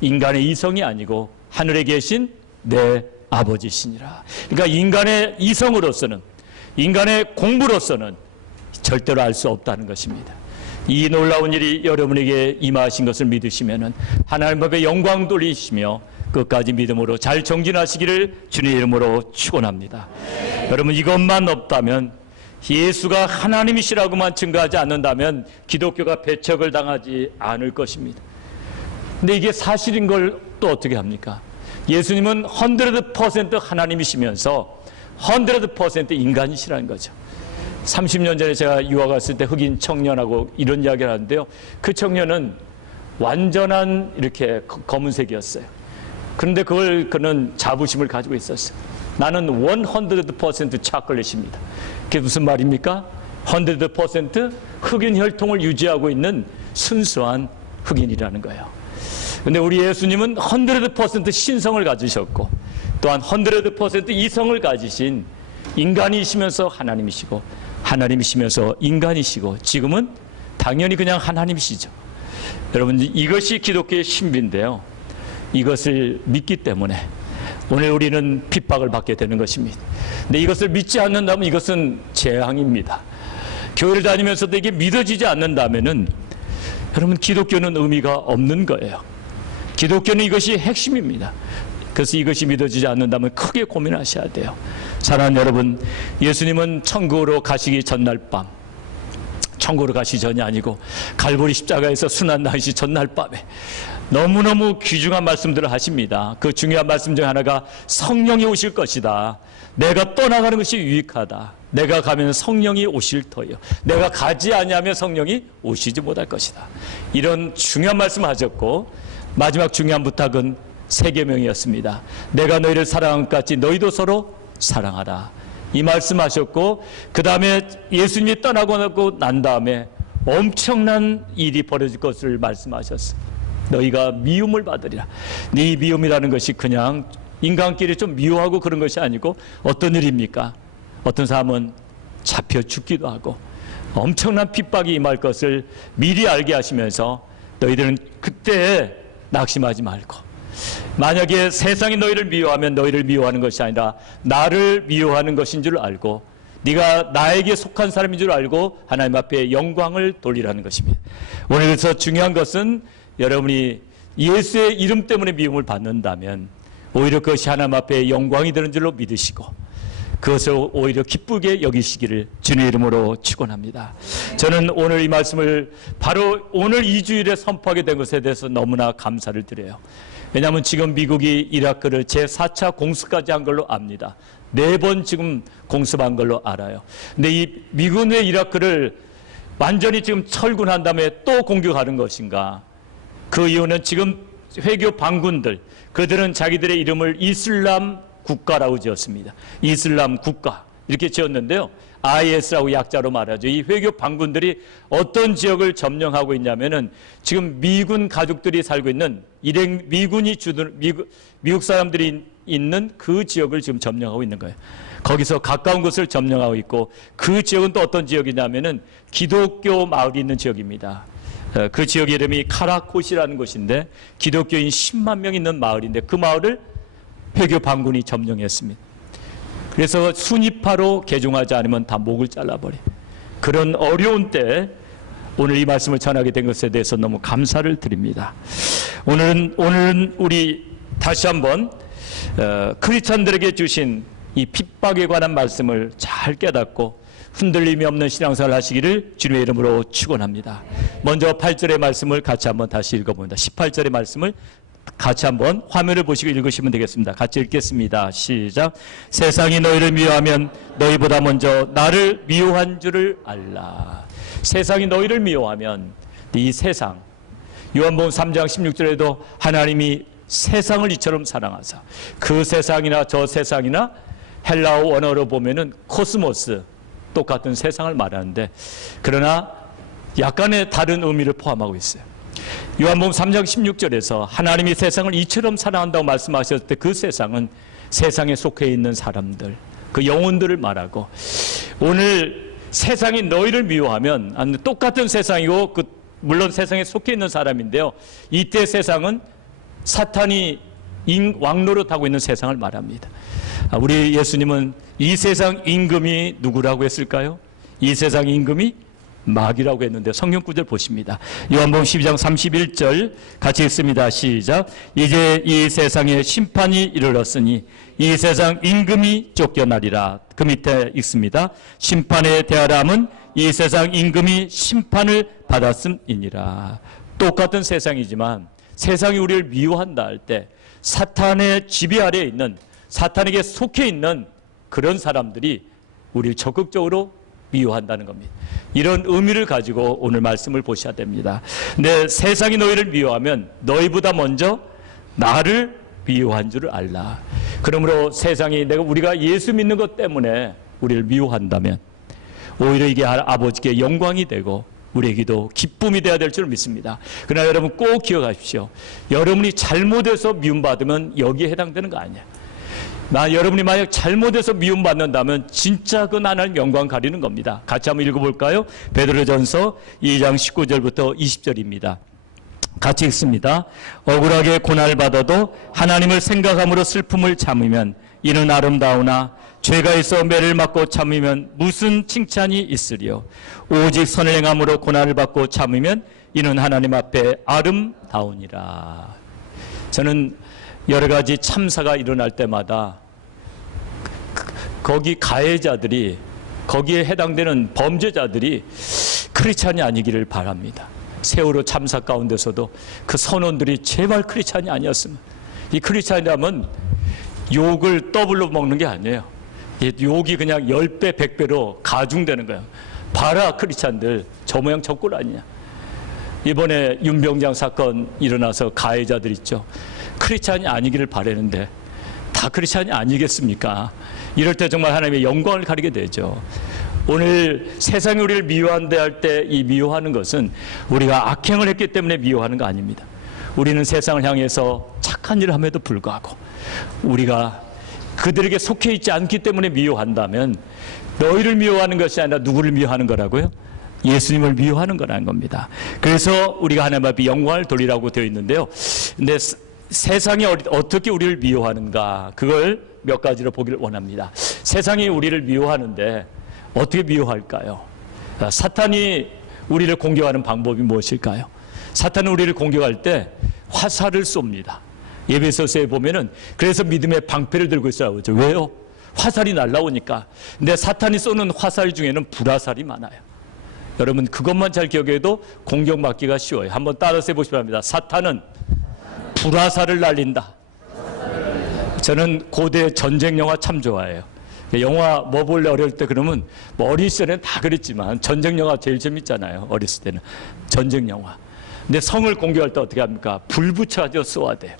인간의 이성이 아니고 하늘에 계신 내 아버지시니라. 그러니까 인간의 이성으로서는, 인간의 공부로서는 절대로 알 수 없다는 것입니다. 이 놀라운 일이 여러분에게 임하신 것을 믿으시면은 하나님 앞에 영광 돌리시며 끝까지 믿음으로 잘 정진하시기를 주님의 이름으로 축원합니다. 여러분 이것만 없다면, 예수가 하나님이시라고만 증거하지 않는다면 기독교가 배척을 당하지 않을 것입니다. 근데 이게 사실인 걸 또 어떻게 합니까? 예수님은 100% 하나님이시면서 100% 인간이시라는 거죠. 30년 전에 제가 유학 갔을 때 흑인 청년하고 이런 이야기를 하는데요. 그 청년은 완전한 이렇게 검은색이었어요. 그런데 그는 자부심을 가지고 있었어요. 나는 100% 초콜릿입니다. 그게 무슨 말입니까? 100% 흑인 혈통을 유지하고 있는 순수한 흑인이라는 거예요. 그런데 우리 예수님은 100% 신성을 가지셨고 또한 100% 이성을 가지신 인간이시면서 하나님이시고 하나님이시면서 인간이시고 지금은 당연히 그냥 하나님이시죠. 여러분 이것이 기독교의 신비인데요. 이것을 믿기 때문에 오늘 우리는 핍박을 받게 되는 것입니다. 근데 이것을 믿지 않는다면 이것은 재앙입니다. 교회를 다니면서도 이게 믿어지지 않는다면은 여러분 기독교는 의미가 없는 거예요. 기독교는 이것이 핵심입니다. 그래서 이것이 믿어지지 않는다면 크게 고민하셔야 돼요. 사랑하는 여러분, 예수님은 천국으로 가시기 전날 밤, 천국으로 가시기 전이 아니고 갈보리 십자가에서 순환 당시 전날 밤에 너무너무 귀중한 말씀들을 하십니다. 그 중요한 말씀 중 하나가 성령이 오실 것이다. 내가 떠나가는 것이 유익하다. 내가 가면 성령이 오실 터요. 내가 가지 아니하면 성령이 오시지 못할 것이다. 이런 중요한 말씀을 하셨고 마지막 중요한 부탁은 세 계명이었습니다. 내가 너희를 사랑한 것 같이 너희도 서로 사랑하라. 이 말씀하셨고 그 다음에 예수님이 떠나고 난 다음에 엄청난 일이 벌어질 것을 말씀하셨어요. 너희가 미움을 받으리라. 네 미움이라는 것이 그냥 인간끼리 좀 미워하고 그런 것이 아니고 어떤 일입니까? 어떤 사람은 잡혀 죽기도 하고 엄청난 핍박이 임할 것을 미리 알게 하시면서 너희들은 그때 낙심하지 말고 만약에 세상이 너희를 미워하면 너희를 미워하는 것이 아니라 나를 미워하는 것인 줄 알고 네가 나에게 속한 사람인 줄 알고 하나님 앞에 영광을 돌리라는 것입니다. 오늘 그래서 중요한 것은 여러분이 예수의 이름 때문에 미움을 받는다면 오히려 그것이 하나님 앞에 영광이 되는 줄로 믿으시고 그것을 오히려 기쁘게 여기시기를 주님의 이름으로 축원합니다. 저는 오늘 이 말씀을 바로 오늘 2주일에 선포하게 된 것에 대해서 너무나 감사를 드려요. 왜냐하면 지금 미국이 이라크를 제4차 공습까지 한 걸로 압니다. 4번 지금 공습한 걸로 알아요. 근데 이 미군의 이라크를 완전히 지금 철군한 다음에 또 공격하는 것인가? 그 이유는 지금 회교 반군들, 그들은 자기들의 이름을 이슬람 국가라고 지었습니다. 이슬람 국가 이렇게 지었는데요. IS라고 약자로 말하죠. 이 회교 반군들이 어떤 지역을 점령하고 있냐면은 지금 미군 가족들이 살고 있는 미군이 주둔 미국 사람들이 있는 그 지역을 지금 점령하고 있는 거예요. 거기서 가까운 곳을 점령하고 있고 그 지역은 또 어떤 지역이냐면은 기독교 마을이 있는 지역입니다. 그 지역 이름이 카라콧이라는 곳인데 기독교인 10만 명 있는 마을인데 그 마을을 회교 반군이 점령했습니다. 그래서 순위파로 개종하지 않으면 다 목을 잘라버려. 그런 어려운 때 오늘 이 말씀을 전하게 된 것에 대해서 너무 감사를 드립니다. 오늘은 우리 다시 한번 크리스찬들에게 주신 이 핍박에 관한 말씀을 잘 깨닫고 흔들림이 없는 신앙생활 하시기를 주님의 이름으로 축원합니다. 먼저 8절의 말씀을 같이 한번 다시 읽어봅니다. 18절의 말씀을 같이 한번 화면을 보시고 읽으시면 되겠습니다. 같이 읽겠습니다. 시작. 세상이 너희를 미워하면 너희보다 먼저 나를 미워한 줄을 알라. 세상이 너희를 미워하면 이 세상, 요한복음 3장 16절에도 하나님이 세상을 이처럼 사랑하사, 그 세상이나 저 세상이나 헬라어 원어로 보면은 코스모스, 똑같은 세상을 말하는데 그러나 약간의 다른 의미를 포함하고 있어요. 요한복음 3장 16절에서 하나님이 세상을 이처럼 사랑한다고 말씀하셨을 때 그 세상은 세상에 속해 있는 사람들, 그 영혼들을 말하고, 오늘 세상이 너희를 미워하면 똑같은 세상이고 물론 세상에 속해 있는 사람인데요, 이때 세상은 사탄이 왕노릇하고 있는 세상을 말합니다. 우리 예수님은 이 세상 임금이 누구라고 했을까요? 이 세상 임금이 마귀라고 했는데 성경 구절 보십니다. 요한복음 12장 31절 같이 읽습니다. 시작. 이제 이 세상에 심판이 이르렀으니 이 세상 임금이 쫓겨나리라. 그 밑에 읽습니다. 심판에 대하람은 이 세상 임금이 심판을 받았음이니라. 똑같은 세상이지만 세상이 우리를 미워한다 할 때 사탄의 지배 아래에 있는, 사탄에게 속해 있는 그런 사람들이 우리를 적극적으로 미워한다는 겁니다. 이런 의미를 가지고 오늘 말씀을 보셔야 됩니다. 근데 세상이 너희를 미워하면 너희보다 먼저 나를 미워한 줄을 알라. 그러므로 세상이 우리가 예수 믿는 것 때문에 우리를 미워한다면 오히려 이게 아버지께 영광이 되고 우리에게도 기쁨이 되어야 될 줄 믿습니다. 그러나 여러분 꼭 기억하십시오. 여러분이 잘못해서 미움받으면 여기에 해당되는 거 아니에요. 여러분이 만약 잘못해서 미움받는다면 진짜 그 하나님 영광 가리는 겁니다. 같이 한번 읽어볼까요? 베드로전서 2장 19절부터 20절입니다. 같이 읽습니다. 억울하게 고난받아도 하나님을 생각함으로 슬픔을 참으면 이는 아름다우나 죄가 있어 매를 맞고 참으면 무슨 칭찬이 있으리요. 오직 선을 행함으로 고난을 받고 참으면 이는 하나님 앞에 아름다우니라. 저는 여러 가지 참사가 일어날 때마다 거기 가해자들이, 거기에 해당되는 범죄자들이 크리스찬이 아니기를 바랍니다. 세월호 참사 가운데서도 그 선원들이 제발 크리스찬이 아니었으면. 이 크리스찬이라면 욕을 더블로 먹는 게 아니에요. 욕이 그냥 10배, 100배로 가중되는 거예요. 봐라 크리스찬들 저 모양 저 꼴 아니냐. 이번에 윤병장 사건 일어나서 가해자들 있죠. 크리스찬이 아니기를 바라는데 다 크리스찬이 아니겠습니까? 이럴 때 정말 하나님의 영광을 가리게 되죠. 오늘 세상이 우리를 미워한다 할 때 이 미워하는 것은 우리가 악행을 했기 때문에 미워하는 거 아닙니다. 우리는 세상을 향해서 착한 일을 함에도 불구하고 우리가 그들에게 속해 있지 않기 때문에 미워한다면 너희를 미워하는 것이 아니라 누구를 미워하는 거라고요? 예수님을 미워하는 거라는 겁니다. 그래서 우리가 하나님 앞에 영광을 돌리라고 되어 있는데요. 근데 세상이 어떻게 우리를 미워하는가, 그걸 몇 가지로 보기를 원합니다. 세상이 우리를 미워하는데 어떻게 미워할까요? 사탄이 우리를 공격하는 방법이 무엇일까요? 사탄은 우리를 공격할 때 화살을 쏩니다. 에베소서에 보면은 그래서 믿음의 방패를 들고 있어야 하죠. 왜요? 화살이 날라오니까. 근데 사탄이 쏘는 화살 중에는 불화살이 많아요. 여러분 그것만 잘 기억해도 공격받기가 쉬워요. 한번 따라서 해보시기 바랍니다. 사탄은 불화살을 날린다. 저는 고대 전쟁 영화 참 좋아해요. 영화 뭐 볼래 어릴 때 그러면 뭐 어렸을 때는 다 그랬지만 전쟁 영화 제일 재밌잖아요. 어렸을 때는 전쟁 영화. 근데 성을 공격할 때 어떻게 합니까? 불 붙여가지고 쏘아야 돼요.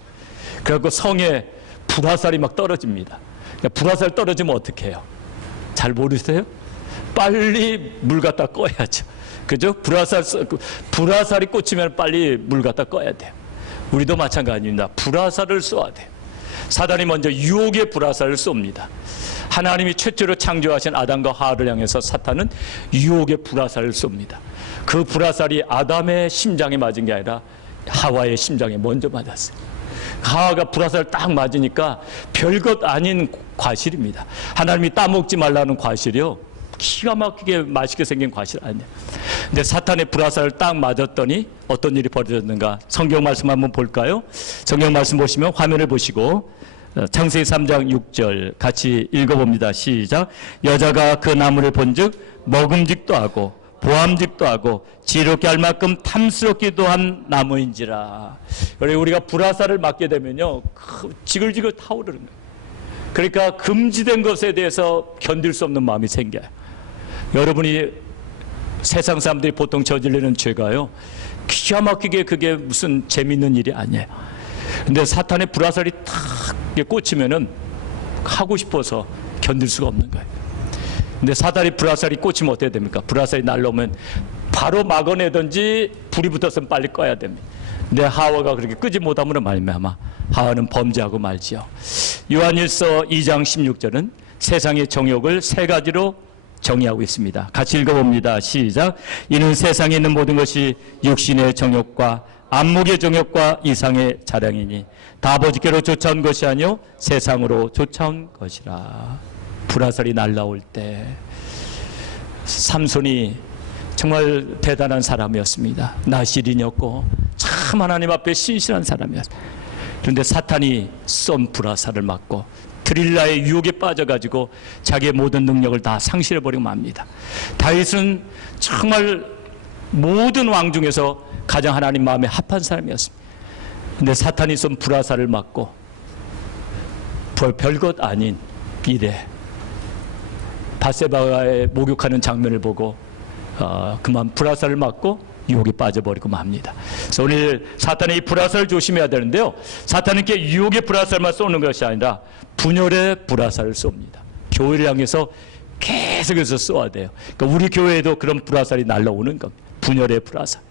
그래갖고 성에 불화살이 막 떨어집니다. 그러니까 불화살 떨어지면 어떻게 해요? 잘 모르세요? 빨리 물 갖다 꺼야죠. 그죠? 불화살이 꽂히면 빨리 물 갖다 꺼야 돼요. 우리도 마찬가지입니다. 불화살을 쏘아야 돼요. 사단이 먼저 유혹의 불화살을 쏩니다. 하나님이 최초로 창조하신 아담과 하와를 향해서 사탄은 유혹의 불화살을 쏩니다. 그 불화살이 아담의 심장에 맞은 게 아니라 하와의 심장에 먼저 맞았어요. 하와가 불화살을 딱 맞으니까 별것 아닌 과실입니다. 하나님이 따먹지 말라는 과실이요, 기가 막히게 맛있게 생긴 과실 아니에요. 근데 사탄의 불화살을 딱 맞았더니 어떤 일이 벌어졌는가? 성경 말씀 한번 볼까요? 성경 말씀 보시면 화면을 보시고 창세기 3장 6절 같이 읽어봅니다. 시작. 여자가 그 나무를 본즉 먹음직도 하고 보암직도 하고 지롭게 할 만큼 탐스럽기도 한 나무인지라. 우리가 불화살을 맞게 되면요, 지글지글 타오르는 거예요. 그러니까 금지된 것에 대해서 견딜 수 없는 마음이 생겨요. 여러분이 세상 사람들이 보통 저지르는 죄가요, 기가 막히게 그게 무슨 재밌는 일이 아니에요. 근데 사탄의 불화살이 탁 꽂히면은 하고 싶어서 견딜 수가 없는 거예요. 근데 사탄의 불화살이 꽂히면 어떻게 됩니까? 불화살이 날라오면 바로 막아내든지 불이 붙었으면 빨리 꺼야 됩니다. 근데 하와가 그렇게 끄지 못함으로 말미암아 하와는 범죄하고 말지요. 요한일서 2장 16절은 세상의 정욕을 세 가지로 정의하고 있습니다. 같이 읽어봅니다. 시작. 이는 세상에 있는 모든 것이 육신의 정욕과 안목의 정욕과 이상의 자랑이니 다 아버지께로 쫓아온 것이 아니요 세상으로 쫓아온 것이라. 불화살이 날라올 때 삼손이 정말 대단한 사람이었습니다. 나실인이었고 참 하나님 앞에 신실한 사람이었습니다. 그런데 사탄이 쏜 불화살을 맞고 드릴라의 유혹에 빠져가지고 자기의 모든 능력을 다 상실해버리고 맙니다. 다윗은 정말 모든 왕 중에서 가장 하나님 마음에 합한 사람이었습니다. 근데 사탄이 쏜 불화살을 맞고 별것 아닌 일에 바세바의 목욕하는 장면을 보고 그만 불화살을 맞고 유혹에 빠져버리고 맙니다. 그래서 오늘 사탄의 이 불화살을 조심해야 되는데요, 사탄은 이렇게 유혹의 불화살만 쏘는 것이 아니라 분열의 불화살을 쏩니다. 교회를 향해서 계속해서 쏘아야 돼요. 그러니까 우리 교회에도 그런 불화살이 날라오는 겁니다. 분열의 불화살.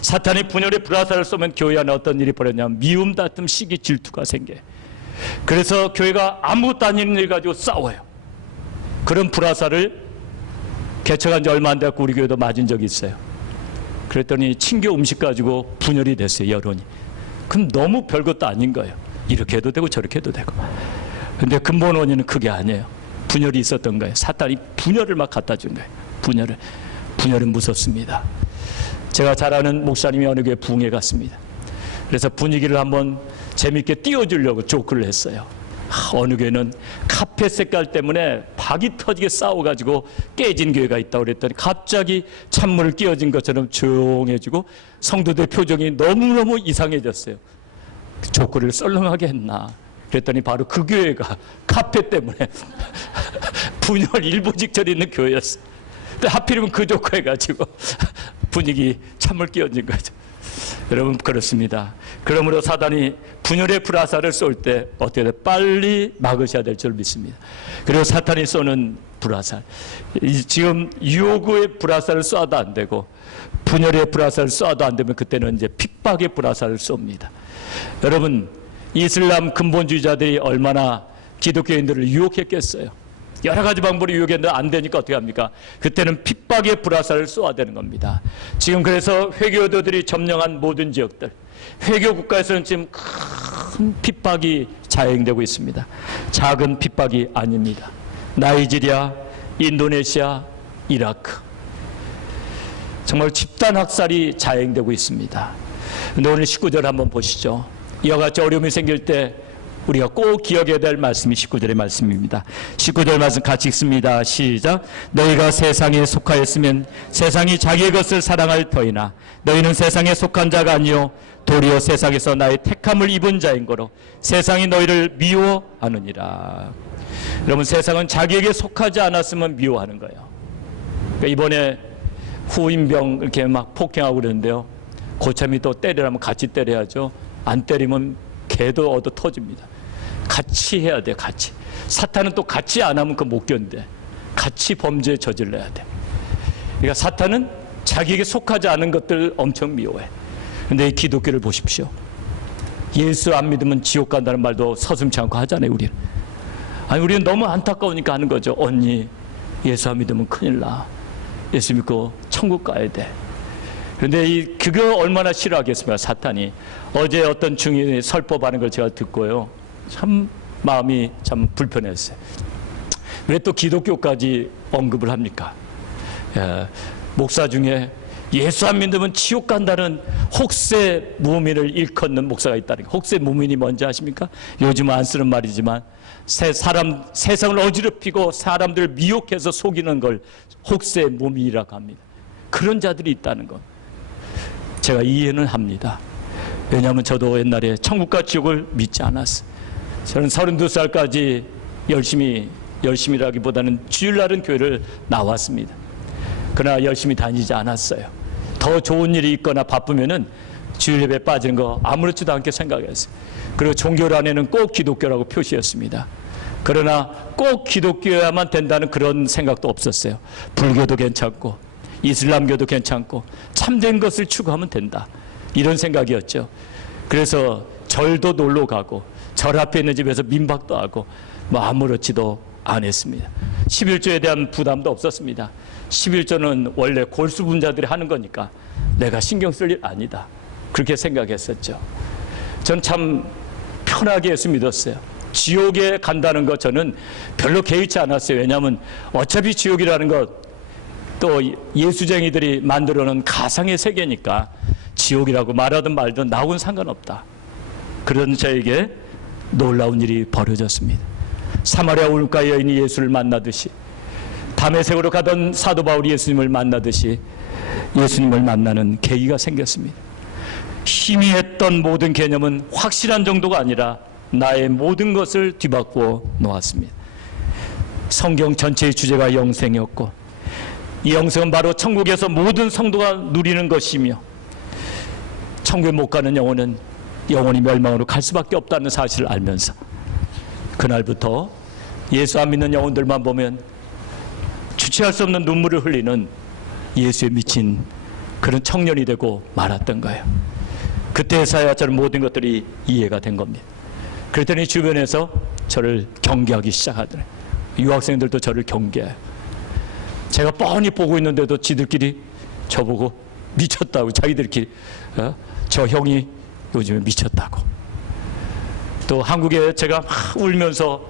사탄이 분열의 불화살을 쏘면 교회 안에 어떤 일이 벌어졌냐면 미움, 다툼, 시기, 질투가 생겨요. 그래서 교회가 아무것도 아닌 일 가지고 싸워요. 그런 불화살을 개척한 지 얼마 안 돼서 우리 교회도 맞은 적이 있어요. 그랬더니 친교 음식 가지고 분열이 됐어요, 여론이. 그럼 너무 별것도 아닌 거예요. 이렇게 해도 되고 저렇게 해도 되고. 근데 근본 원인은 그게 아니에요. 분열이 있었던 거예요. 사탄이 분열을 막 갖다 준 거예요. 분열은 무섭습니다. 제가 잘 아는 목사님이 어느 교회 부흥회 갔습니다. 그래서 분위기를 한번 재밌게 띄워주려고 조크를 했어요. 어느 교회는 카펫 색깔 때문에 박이 터지게 싸워가지고 깨진 교회가 있다고 그랬더니 갑자기 찬물을 끼얹은 것처럼 조용해지고 성도들 표정이 너무너무 이상해졌어요. 조크를 썰렁하게 했나 그랬더니 바로 그 교회가 카펫 때문에 분열 일부 직전에 있는 교회였어요. 근데 하필이면 그 조크 해가지고 분위기 찬물 끼얹은 거죠. 여러분 그렇습니다. 그러므로 사단이 분열의 불화살을 쏠 때 어떻게 돼? 빨리 막으셔야 될 줄 믿습니다. 그리고 사탄이 쏘는 불화살, 지금 유혹의 불화살을 쏴도 안 되고 분열의 불화살을 쏴도 안 되면 그때는 이제 핍박의 불화살을 쏩니다. 여러분 이슬람 근본주의자들이 얼마나 기독교인들을 유혹했겠어요. 여러 가지 방법으로 유혹했는데 안 되니까 어떻게 합니까? 그때는 핍박의 불화살을 쏘아야 되는 겁니다. 지금 그래서 회교도들이 점령한 모든 지역들, 회교 국가에서는 지금 큰 핍박이 자행되고 있습니다. 작은 핍박이 아닙니다. 나이지리아, 인도네시아, 이라크, 정말 집단 학살이 자행되고 있습니다. 그런데 오늘 19절 한번 보시죠. 이와 같이 어려움이 생길 때 우리가 꼭 기억해야 될 말씀이 19절의 말씀입니다. 19절 말씀 같이 읽습니다. 시작. 너희가 세상에 속하였으면 세상이 자기의 것을 사랑할 터이나 너희는 세상에 속한 자가 아니요 도리어 세상에서 나의 택함을 입은 자인 거로 세상이 너희를 미워하느니라. 여러분 세상은 자기에게 속하지 않았으면 미워하는 거예요. 그러니까 이번에 후임병 이렇게 막 폭행하고 그러는데요, 고참이 또 때리라면 같이 때려야죠. 안 때리면 개도 얻어 터집니다. 같이 해야 돼, 같이. 사탄은 또 같이 안 하면 그거 못 견뎌. 같이 범죄에 저질러야 돼. 그러니까 사탄은 자기에게 속하지 않은 것들 엄청 미워해. 근데 이 기독교를 보십시오. 예수 안 믿으면 지옥 간다는 말도 서슴지 않고 하잖아요, 우리는. 아니, 우리는 너무 안타까우니까 하는 거죠. 언니, 예수 안 믿으면 큰일 나. 예수 믿고 천국 가야 돼. 그런데 그거 얼마나 싫어하겠습니까, 사탄이. 어제 어떤 중인이 설법하는 걸 제가 듣고요. 참 마음이 참 불편했어요. 왜 또 기독교까지 언급을 합니까? 목사 중에 예수 안 믿으면 지옥 간다는 혹세 무민을 일컫는 목사가 있다는 거. 혹세 무민이 뭔지 아십니까? 요즘은 안 쓰는 말이지만 세상을 어지럽히고 사람들을 미혹해서 속이는 걸 혹세 무민이라고 합니다. 그런 자들이 있다는 것. 제가 이해는 합니다. 왜냐하면 저도 옛날에 천국과 지옥을 믿지 않았어요. 저는 32살까지 열심히라기보다는 주일날은 교회를 나왔습니다. 그러나 열심히 다니지 않았어요. 더 좋은 일이 있거나 바쁘면은 주일 예배 빠지는 거 아무렇지도 않게 생각했어요. 그리고 종교란에는 꼭 기독교라고 표시했습니다. 그러나 꼭 기독교여야만 된다는 그런 생각도 없었어요. 불교도 괜찮고 이슬람교도 괜찮고 참된 것을 추구하면 된다. 이런 생각이었죠. 그래서 절도 놀러 가고 절 앞에 있는 집에서 민박도 하고 뭐 아무렇지도 않았습니다. 11조에 대한 부담도 없었습니다. 11조는 원래 골수분자들이 하는 거니까 내가 신경 쓸 일 아니다. 그렇게 생각했었죠. 전 참 편하게 예수 믿었어요. 지옥에 간다는 것 저는 별로 개의치 않았어요. 왜냐하면 어차피 지옥이라는 것 또 예수쟁이들이 만들어 놓은 가상의 세계니까 지옥이라고 말하든 말든 나하고는 상관없다. 그런 저에게 놀라운 일이 벌어졌습니다. 사마리아 울가 여인이 예수를 만나듯이 다메섹으로 가던 사도 바울이 예수님을 만나듯이 예수님을 만나는 계기가 생겼습니다. 희미했던 모든 개념은 확실한 정도가 아니라 나의 모든 것을 뒤바꾸어 놓았습니다. 성경 전체의 주제가 영생이었고 이 영생은 바로 천국에서 모든 성도가 누리는 것이며 천국에 못 가는 영혼은 영원히 멸망으로 갈 수밖에 없다는 사실을 알면서 그날부터 예수 안 믿는 영혼들만 보면 주체할 수 없는 눈물을 흘리는 예수에 미친 그런 청년이 되고 말았던 거예요. 그때서야 저는 모든 것들이 이해가 된 겁니다. 그랬더니 주변에서 저를 경계하기 시작하더래요. 유학생들도 저를 경계해요. 제가 뻔히 보고 있는데도 지들끼리 저보고 미쳤다고, 자기들끼리 저 형이 요즘에 미쳤다고. 또 한국에 제가 막 울면서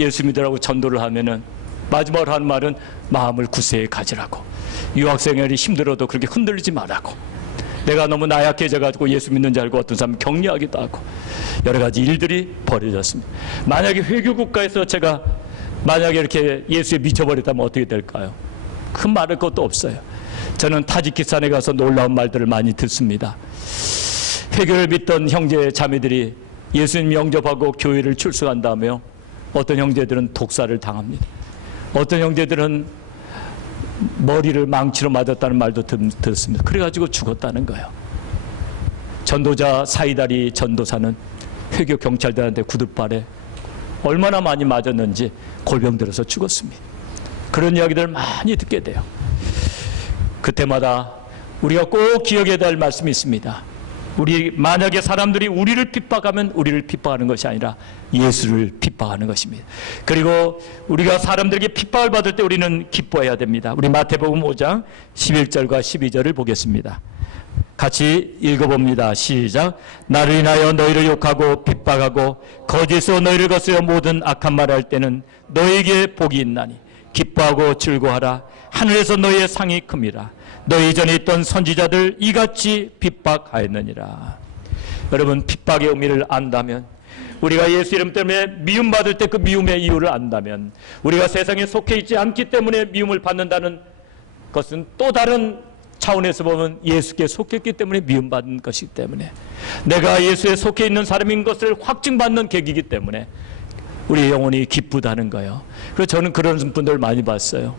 예수 믿으라고 전도를 하면은 마지막으로 하는 말은 마음을 굳세게 가지라고, 유학생활이 힘들어도 그렇게 흔들리지 말라고, 내가 너무 나약해져가지고 예수 믿는 줄 알고 어떤 사람은 격려하기도 하고 여러 가지 일들이 벌어졌습니다. 만약에 회교 국가에서 제가 만약에 이렇게 예수에 미쳐버렸다면 어떻게 될까요? 큰 말할 것도 없어요. 저는 타지키스탄에 가서 놀라운 말들을 많이 듣습니다. 회교를 믿던 형제 자매들이 예수님 영접하고 교회를 출석한 다음에요, 어떤 형제들은 독사를 당합니다. 어떤 형제들은 머리를 망치로 맞았다는 말도 들었습니다. 그래가지고 죽었다는 거예요. 전도자 사이다리 전도사는 회교 경찰들한테 구둣발에 얼마나 많이 맞았는지 골병 들어서 죽었습니다. 그런 이야기들을 많이 듣게 돼요. 그때마다 우리가 꼭 기억해야 될 말씀이 있습니다. 만약에 사람들이 우리를 핍박하면 우리를 핍박하는 것이 아니라 예수를 핍박하는 것입니다. 그리고 우리가 사람들에게 핍박을 받을 때 우리는 기뻐해야 됩니다. 우리 마태복음 5장 11절과 12절을 보겠습니다. 같이 읽어봅니다. 시작. 나를 인하여 너희를 욕하고 핍박하고 거짓으로 너희를 거스려 모든 악한 말을 할 때는 너희에게 복이 있나니 기뻐하고 즐거워하라. 하늘에서 너희의 상이 큽니다. 너희 전에 있던 선지자들 이같이 핍박하였느니라. 여러분, 핍박의 의미를 안다면, 우리가 예수 이름 때문에 미움받을 때 그 미움의 이유를 안다면, 우리가 세상에 속해 있지 않기 때문에 미움을 받는다는 것은 또 다른 차원에서 보면 예수께 속했기 때문에 미움받는 것이기 때문에, 내가 예수에 속해 있는 사람인 것을 확증받는 계기이기 때문에 우리 영혼이 기쁘다는 거예요. 그래서 저는 그런 분들 많이 봤어요.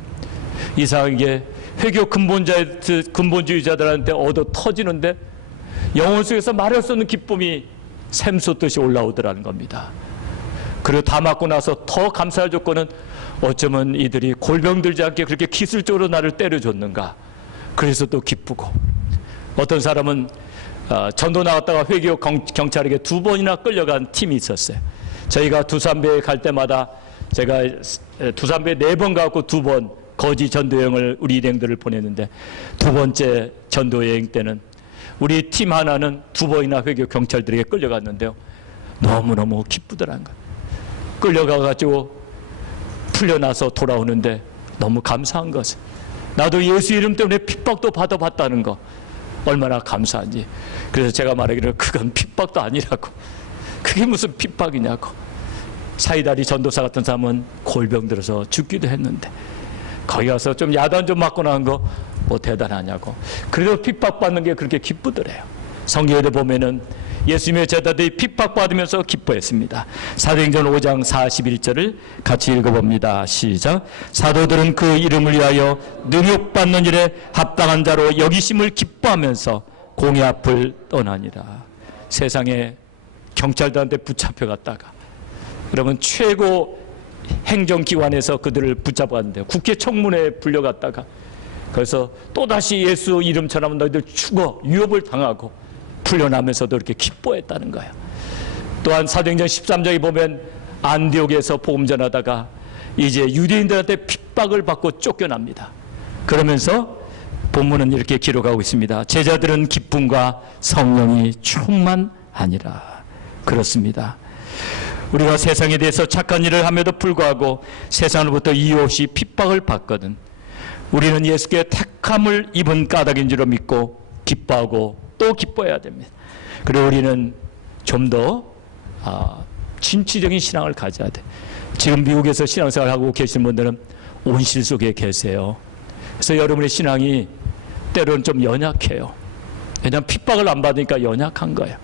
이상하게 회교 근본주의자들한테 얻어 터지는데 영혼 속에서 말할 수 없는 기쁨이 샘솟듯이 올라오더라는 겁니다. 그리고 다 맞고 나서 더 감사할 조건은 어쩌면 이들이 골병 들지 않게 그렇게 기술적으로 나를 때려줬는가. 그래서 또 기쁘고, 어떤 사람은 전도 나갔다가 회교 경찰에게 2번이나 끌려간 팀이 있었어요. 저희가 두산배에 갈 때마다 제가 두산배 4번 가고 2번 거지 전도여행을 우리 일행들을 보냈는데, 2번째 전도여행 때는 우리 팀 하나는 2번이나 회교 경찰들에게 끌려갔는데요. 너무너무 기쁘더란 거예요. 끌려가가지고 풀려나서 돌아오는데 너무 감사한 것은, 나도 예수 이름 때문에 핍박도 받아봤다는 거 얼마나 감사한지. 그래서 제가 말하기를 그건 핍박도 아니라고. 그게 무슨 핍박이냐고. 사이다리 전도사 같은 사람은 골병 들어서 죽기도 했는데 거기 가서 좀 야단 좀 맞고 나온 거 뭐 대단하냐고. 그래도 핍박받는 게 그렇게 기쁘더래요. 성경에 보면은 예수님의 제자들이 핍박받으면서 기뻐했습니다. 사도행전 5장 41절을 같이 읽어봅니다. 시작. 사도들은 그 이름을 위하여 능욕받는 일에 합당한 자로 여기심을 기뻐하면서 공의 앞을 떠나니라. 세상에 경찰들한테 붙잡혀갔다가, 그러면 최고 행정기관에서 그들을 붙잡았는데 국회 청문회에 불려갔다가, 그래서 또다시 예수 이름처럼 너희들 죽어 유업을 당하고 풀려나면서도 이렇게 기뻐했다는 거예요. 또한 사도행전 13장에 보면 안디옥에서 복음 전하다가 이제 유대인들한테 핍박을 받고 쫓겨납니다. 그러면서 본문은 이렇게 기록하고 있습니다. 제자들은 기쁨과 성령이 충만하니라. 그렇습니다. 우리가 세상에 대해서 착한 일을 함에도 불구하고 세상으로부터 이유 없이 핍박을 받거든 우리는 예수께 택함을 입은 까닭인 줄로 믿고 기뻐하고 또 기뻐해야 됩니다. 그리고 우리는 좀 더 진취적인 신앙을 가져야 돼. 지금 미국에서 신앙생활을 하고 계신 분들은 온실 속에 계세요. 그래서 여러분의 신앙이 때로는 좀 연약해요. 왜냐하면 핍박을 안 받으니까 연약한 거예요.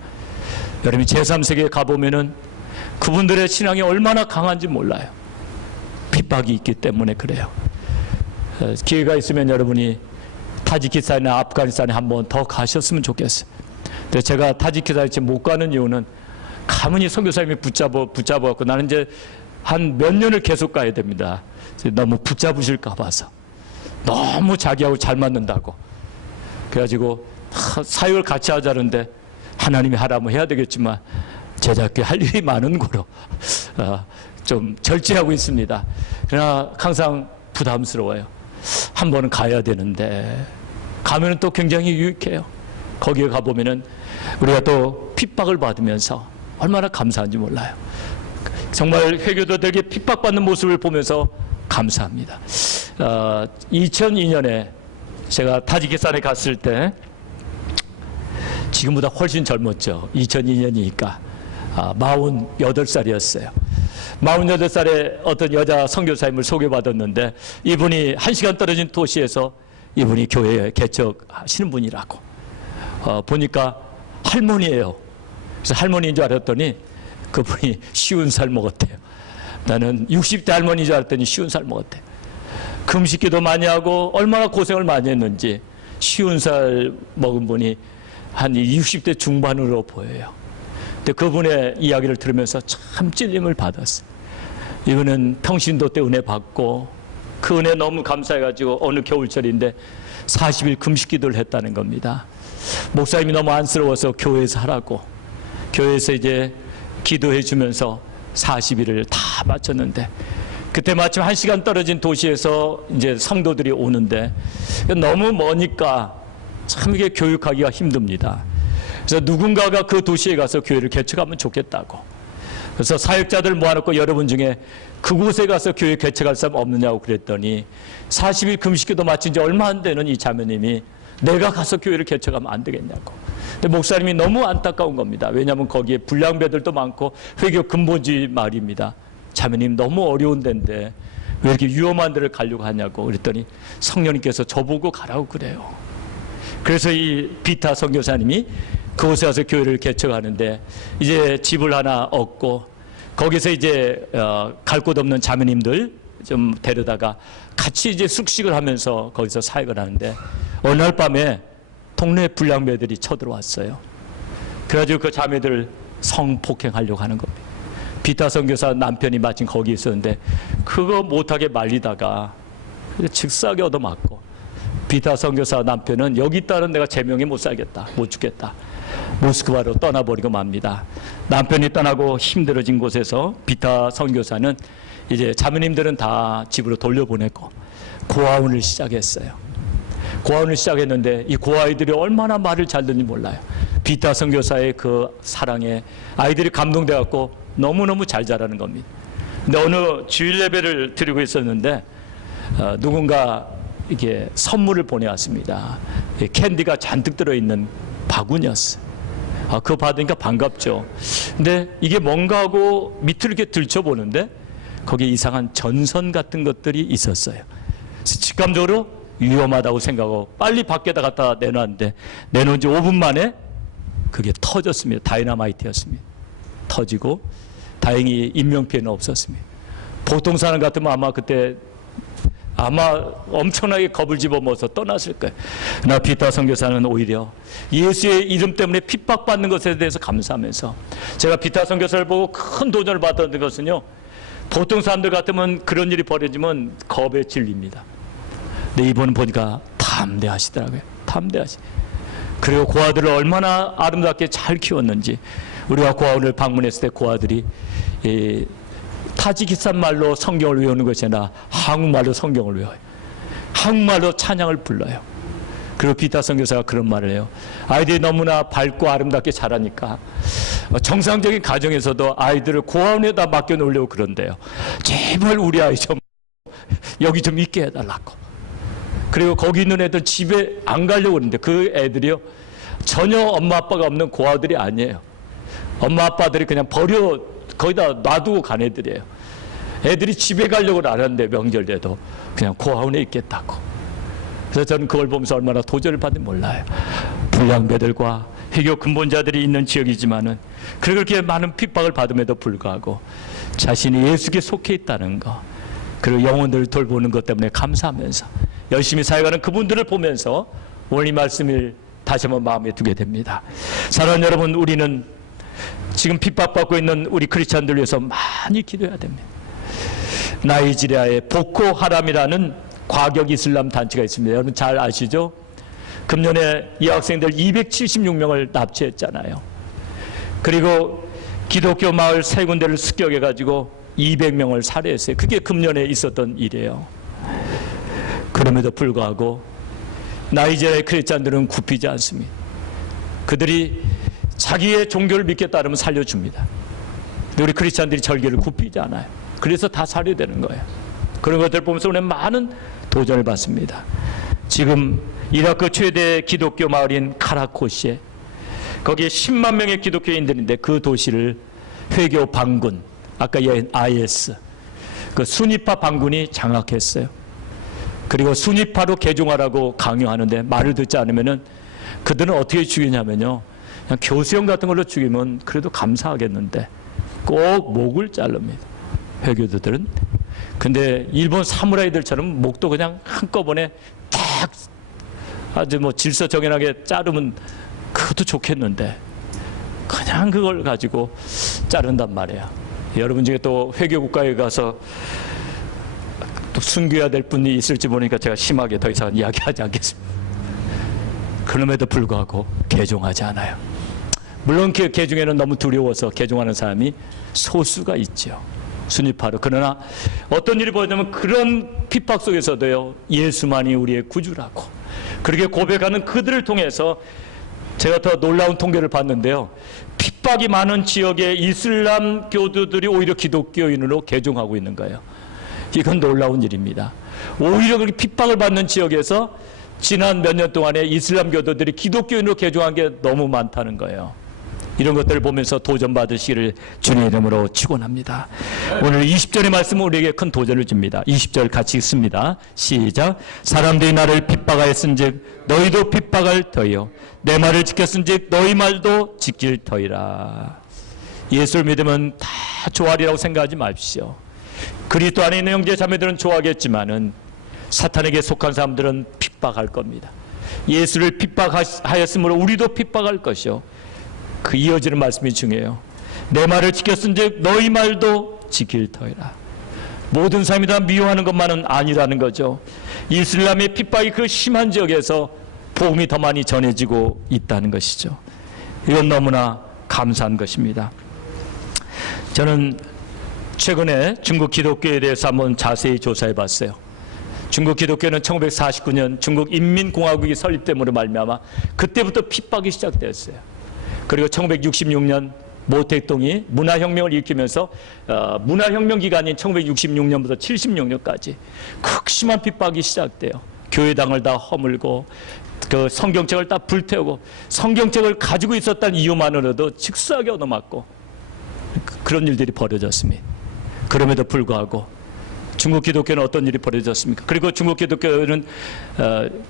여러분이 제3세계에 가보면은 그분들의 신앙이 얼마나 강한지 몰라요. 핍박이 있기 때문에 그래요. 기회가 있으면 여러분이 타지키스탄이나 아프가니스탄에 한번 더 가셨으면 좋겠어요. 근데 제가 타지키스탄에 지금 못 가는 이유는 가문이 선교사님이 붙잡아갖고 나는 이제 한 몇 년을 계속 가야 됩니다. 너무 붙잡으실까 봐서. 너무 자기하고 잘 맞는다고. 그래가지고 사역을 같이 하자는데 하나님이 하라면 해야 되겠지만 제자께 할 일이 많은 거로 좀 절제하고 있습니다. 그러나 항상 부담스러워요. 한 번은 가야 되는데 가면은 또 굉장히 유익해요. 거기에 가보면은 우리가 또 핍박을 받으면서 얼마나 감사한지 몰라요. 정말 회교도들에게 핍박받는 모습을 보면서 감사합니다. 2002년에 제가 타지키스탄에 갔을 때 지금보다 훨씬 젊었죠. 2002년이니까 48살이었어요. 48살에 어떤 여자 선교사님을 소개받았는데 이분이 1시간 떨어진 도시에서 이분이 교회에 개척하시는 분이라고. 보니까 할머니예요. 그래서 할머니인 줄 알았더니 그분이 50살 먹었대요. 나는 60대 할머니인 줄 알았더니 50살 먹었대요. 금식기도 많이 하고 얼마나 고생을 많이 했는지 50살 먹은 분이 한 60대 중반으로 보여요. 근데 그분의 이야기를 들으면서 참 찔림을 받았어요. 이분은 평신도 때 은혜 받고 그 은혜 너무 감사해가지고 어느 겨울철인데 40일 금식기도를 했다는 겁니다. 목사님이 너무 안쓰러워서 교회에서 하라고. 교회에서 이제 기도해 주면서 40일을 다 마쳤는데 그때 마침 1시간 떨어진 도시에서 이제 성도들이 오는데 너무 머니까 참 이게 교육하기가 힘듭니다. 그래서 누군가가 그 도시에 가서 교회를 개척하면 좋겠다고. 그래서 사역자들 모아놓고 여러분 중에 그곳에 가서 교회 개척할 사람 없느냐고 그랬더니 40일 금식기도 마친 지 얼마 안 되는 이 자매님이 내가 가서 교회를 개척하면 안 되겠냐고. 근데 목사님이 너무 안타까운 겁니다. 왜냐하면 거기에 불량배들도 많고 회교 근본주의 말입니다. 자매님 너무 어려운 데인데 왜 이렇게 위험한 데를 가려고 하냐고 그랬더니 성령님께서 저보고 가라고 그래요. 그래서 이 비타 선교사님이 그곳에 가서 교회를 개척하는데 이제 집을 하나 얻고 거기서 이제 갈 곳 없는 자매님들 좀 데려다가 같이 이제 숙식을 하면서 거기서 사역을 하는데 어느 날 밤에 동네 불량배들이 쳐들어왔어요. 그래가지고 그 자매들을 성폭행하려고 하는 겁니다. 비타 선교사 남편이 마침 거기 있었는데 그거 못하게 말리다가 즉사하게 얻어맞고, 비타 선교사 남편은 여기 있다는 내가 제명에 못 살겠다, 못 죽겠다, 모스크바로 떠나버리고 맙니다. 남편이 떠나고 힘들어진 곳에서 비타 선교사는 이제 자매님들은 다 집으로 돌려보내고 고아원을 시작했어요. 고아원을 시작했는데 이 고아이들이 얼마나 말을 잘 듣는지 몰라요. 비타 선교사의 그 사랑에 아이들이 감동돼갖고 너무너무 잘 자라는 겁니다. 근데 어느 주일 예배를 드리고 있었는데 누군가 이렇게 선물을 보내왔습니다. 캔디가 잔뜩 들어있는 바구니였어요. 그거 받으니까 반갑죠. 근데 이게 뭔가 하고 밑을 이렇게 들춰보는데 거기에 이상한 전선 같은 것들이 있었어요. 그래서 직감적으로 위험하다고 생각하고 빨리 밖에다 갖다 내놨는데 내놓은 지 5분 만에 그게 터졌습니다. 다이너마이트였습니다. 터지고 다행히 인명피해는 없었습니다. 보통 사람 같으면 아마 그때 엄청나게 겁을 집어먹어서 떠났을 거예요. 나 비타 선교사는 오히려 예수의 이름 때문에 핍박받는 것에 대해서 감사하면서, 제가 비타 선교사를 보고 큰 도전을 받았던 것은요, 보통 사람들 같으면 그런 일이 벌어지면 겁에 질립니다. 근데 이번은 보니까 담대하시더라고요. 담대하시. 그리고 고아들을 얼마나 아름답게 잘 키웠는지, 우리가 고아원을 방문했을 때 고아들이 타지키스탄 말로 성경을 외우는 것이 아니라 한국말로 성경을 외워요. 한국말로 찬양을 불러요. 그리고 비타 선교사가 그런 말을 해요. 아이들이 너무나 밝고 아름답게 자라니까 정상적인 가정에서도 아이들을 고아원에다 맡겨놓으려고 그런대요. 제발 우리 아이 좀 여기 좀 있게 해달라고. 그리고 거기 있는 애들 집에 안 가려고 그러는데 그 애들이요, 전혀 엄마 아빠가 없는 고아들이 아니에요. 엄마 아빠들이 그냥 거기다 놔두고 간 애들이에요. 애들이 집에 가려고 안 하는데 명절 때도 그냥 고아원에 있겠다고. 그래서 저는 그걸 보면서 얼마나 도전을 받는지 몰라요. 불량배들과 회교 근본자들이 있는 지역이지만은 그렇게 많은 핍박을 받음에도 불구하고 자신이 예수께 속해 있다는 거, 그리고 영혼들을 돌보는 것 때문에 감사하면서 열심히 살아가는 그분들을 보면서 오늘 이 말씀을 다시 한번 마음에 두게 됩니다. 사랑하는 여러분, 우리는 지금 핍박받고 있는 우리 크리스찬들 위해서 많이 기도해야 됩니다. 나이지리아의 보코 하람이라는 과격 이슬람 단체가 있습니다. 여러분 잘 아시죠? 금년에 이 학생들 276명을 납치했잖아요. 그리고 기독교 마을 3군데를 습격해가지고 200명을 살해했어요. 그게 금년에 있었던 일이에요. 그럼에도 불구하고 나이지리아의 크리스찬들은 굽히지 않습니다. 그들이 자기의 종교를 믿겠다 하면 살려줍니다. 근데 우리 크리스찬들이 절개를 굽히지 않아요. 그래서 다 살해되는 거예요. 그런 것들 보면서 우리는 많은 도전을 받습니다. 지금 이라크 최대 기독교 마을인 카라코시에 거기에 10만 명의 기독교인들인데 그 도시를 회교 반군, 아까 IS, 그 수니파 반군이 장악했어요. 그리고 수니파로 개종하라고 강요하는데 말을 듣지 않으면은 그들은 어떻게 죽이냐면요, 그냥 교수형 같은 걸로 죽이면 그래도 감사하겠는데 꼭 목을 자릅니다. 회교도들은. 근데 일본 사무라이들처럼 목도 그냥 한꺼번에 딱 아주 질서정연하게 자르면 그것도 좋겠는데 그냥 그걸 가지고 자른단 말이에요. 여러분 중에 또 회교국가에 가서 또 순교해야 될 분이 있을지 모르니까 제가 심하게 더 이상 이야기하지 않겠습니다. 그럼에도 불구하고 개종하지 않아요. 물론 그 개종에는 너무 두려워서 개종하는 사람이 소수가 있죠. 순위파로. 그러나 어떤 일이 벌어지면 그런 핍박 속에서도요, 예수만이 우리의 구주라고 그렇게 고백하는 그들을 통해서 제가 더 놀라운 통계를 봤는데요, 핍박이 많은 지역의 이슬람 교도들이 오히려 기독교인으로 개종하고 있는 거예요. 이건 놀라운 일입니다. 오히려 그렇게 핍박을 받는 지역에서 지난 몇 년 동안에 이슬람 교도들이 기독교인으로 개종한 게 너무 많다는 거예요. 이런 것들을 보면서 도전받으시기를 주님의 이름으로 축원합니다. 오늘 20절의 말씀은 우리에게 큰 도전을 줍니다. 20절 같이 읽습니다. 시작. 사람들이 나를 핍박하였은즉 너희도 핍박할 터이요 내 말을 지켰은즉 너희 말도 지킬 터이라. 예수를 믿으면 다 좋아하리라고 생각하지 마십시오. 그리스도 안에 있는 형제 자매들은 좋아하겠지만은 사탄에게 속한 사람들은 핍박할 겁니다. 예수를 핍박하였으므로 우리도 핍박할 것이요. 그 이어지는 말씀이 중요해요. 내 말을 지켰은즉 너희 말도 지킬 터이라. 모든 사람이 다 미워하는 것만은 아니라는 거죠. 이슬람의 핍박이 그 심한 지역에서 복음이 더 많이 전해지고 있다는 것이죠. 이건 너무나 감사한 것입니다. 저는 최근에 중국 기독교에 대해서 한번 자세히 조사해 봤어요. 중국 기독교는 1949년 중국 인민공화국이 설립됨으로 말미암아 그때부터 핍박이 시작되었어요. 그리고 1966년 모택동이 문화혁명을 일으키면서 문화혁명 기간인 1966년부터 76년까지 극심한 핍박이 시작돼요. 교회당을 다 허물고 그 성경책을 다 불태우고 성경책을 가지고 있었다는 이유만으로도 즉사하게 얻어맞고 그런 일들이 벌어졌습니다. 그럼에도 불구하고 중국 기독교는 어떤 일이 벌어졌습니까? 그리고 중국 기독교는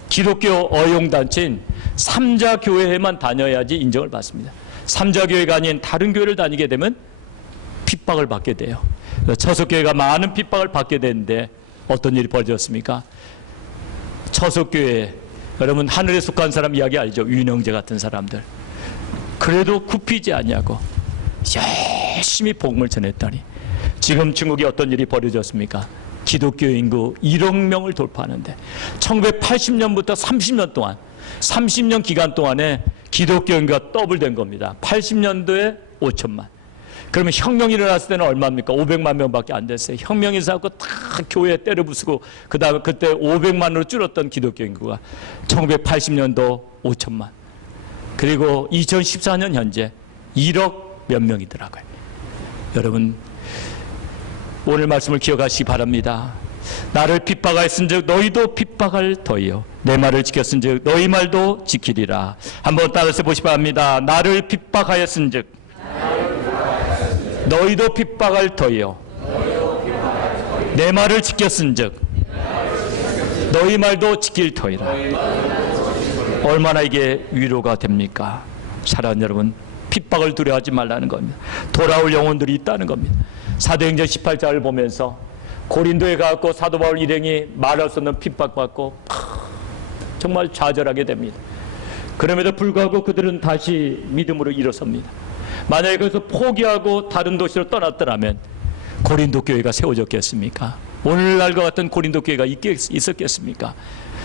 기독교 어용단체인 삼자교회에만 다녀야지 인정을 받습니다. 삼자교회가 아닌 다른 교회를 다니게 되면 핍박을 받게 돼요. 처석교회가 많은 핍박을 받게 되는데 어떤 일이 벌어졌습니까? 처석교회, 여러분 하늘에 속한 사람 이야기 알죠? 윤영재 같은 사람들. 그래도 굽히지 아니하고 열심히 복음을 전했더니 지금 중국이 어떤 일이 벌어졌습니까? 기독교 인구 1억 명을 돌파하는데 1980년부터 30년 동안 30년 기간 동안에 기독교 인구가 더블된 겁니다. 80년도에 5천만. 그러면 혁명이 일어났을 때는 얼마입니까? 500만 명밖에 안 됐어요. 혁명이 있어서 다 교회에 때려 부수고 그다음에 그때 500만으로 줄었던 기독교 인구가 1980년도 5천만. 그리고 2014년 현재 1억 몇 명이더라고요. 여러분 오늘 말씀을 기억하시기 바랍니다. 나를 핍박하였은즉 너희도 핍박할 터이요 내 말을 지켰은즉 너희 말도 지키리라. 한번 따라서 보시기 바랍니다. 나를 핍박하였은즉 너희도 핍박할 터이요 내 말을 지켰은즉 너희 말도 지킬 터이라. 얼마나 이게 위로가 됩니까? 사랑하는 여러분, 핍박을 두려워하지 말라는 겁니다. 돌아올 영혼들이 있다는 겁니다. 사도행전 18장을 보면서 고린도에 가서 사도 바울 일행이 말할 수 없는 핍박받고 정말 좌절하게 됩니다. 그럼에도 불구하고 그들은 다시 믿음으로 일어섭니다. 만약에 거기서 포기하고 다른 도시로 떠났더라면 고린도 교회가 세워졌겠습니까? 오늘날과 같은 고린도 교회가 있었겠습니까?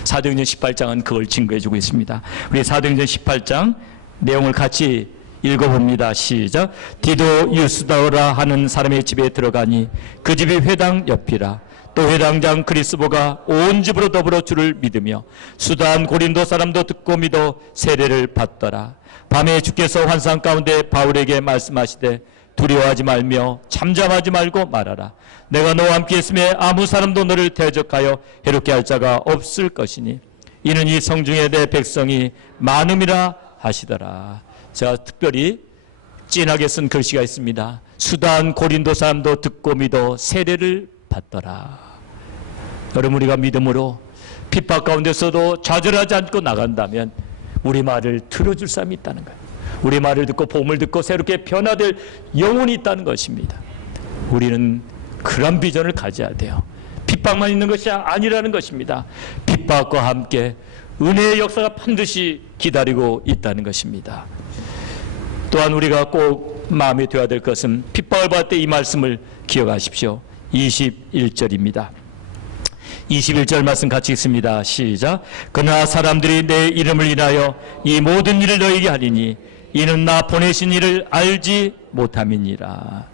사도행전 18장은 그걸 증거해주고 있습니다. 우리 사도행전 18장 내용을 같이 읽어봅니다. 시작. 디도 유스다오라 하는 사람의 집에 들어가니 그 집이 회당 옆이라. 또 회당장 그리스보가 온 집으로 더불어 주를 믿으며 수다한 고린도 사람도 듣고 믿어 세례를 받더라. 밤에 주께서 환상 가운데 바울에게 말씀하시되 두려워하지 말며 잠잠하지 말고 말하라. 내가 너와 함께 있음에 아무 사람도 너를 대적하여 해롭게 할 자가 없을 것이니 이는 이 성중에 내 백성이 많음이라 하시더라. 제가 특별히 진하게 쓴 글씨가 있습니다. 수다한 고린도 사람도 듣고 믿어 세례를 받더라. 여러분 우리가 믿음으로 핍박 가운데서도 좌절하지 않고 나간다면 우리 말을 들어줄 사람이 있다는 거예요. 우리 말을 듣고 복음을 듣고 새롭게 변화될 영혼이 있다는 것입니다. 우리는 그런 비전을 가져야 돼요. 핍박만 있는 것이 아니라는 것입니다. 핍박과 함께 은혜의 역사가 반드시 기다리고 있다는 것입니다. 또한 우리가 꼭 마음에 둬야 될 것은 핍박을 받을 때 이 말씀을 기억하십시오. 21절입니다. 21절 말씀 같이 읽습니다. 시작. 그러나 사람들이 내 이름을 인하여 이 모든 일을 너에게 하리니 이는 나 보내신 이를 알지 못함이니라.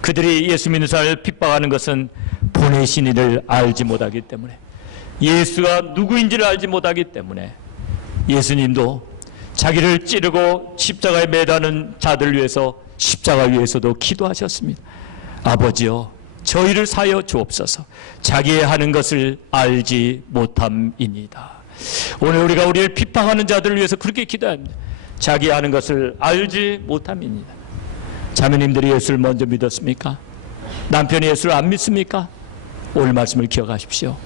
그들이 예수 믿는 사람을 핍박하는 것은 보내신 이를 알지 못하기 때문에, 예수가 누구인지를 알지 못하기 때문에, 예수님도 자기를 찌르고 십자가에 매다는 자들을 위해서 십자가 위에서도 기도하셨습니다. 아버지여 저희를 사여 주옵소서. 자기의 하는 것을 알지 못함이니이다. 오늘 우리가 우리를 핍박하는 자들을 위해서 그렇게 기도합니다. 자기 하는 것을 알지 못함이니이다. 자매님들이 예수를 먼저 믿었습니까? 남편이 예수를 안 믿습니까? 오늘 말씀을 기억하십시오.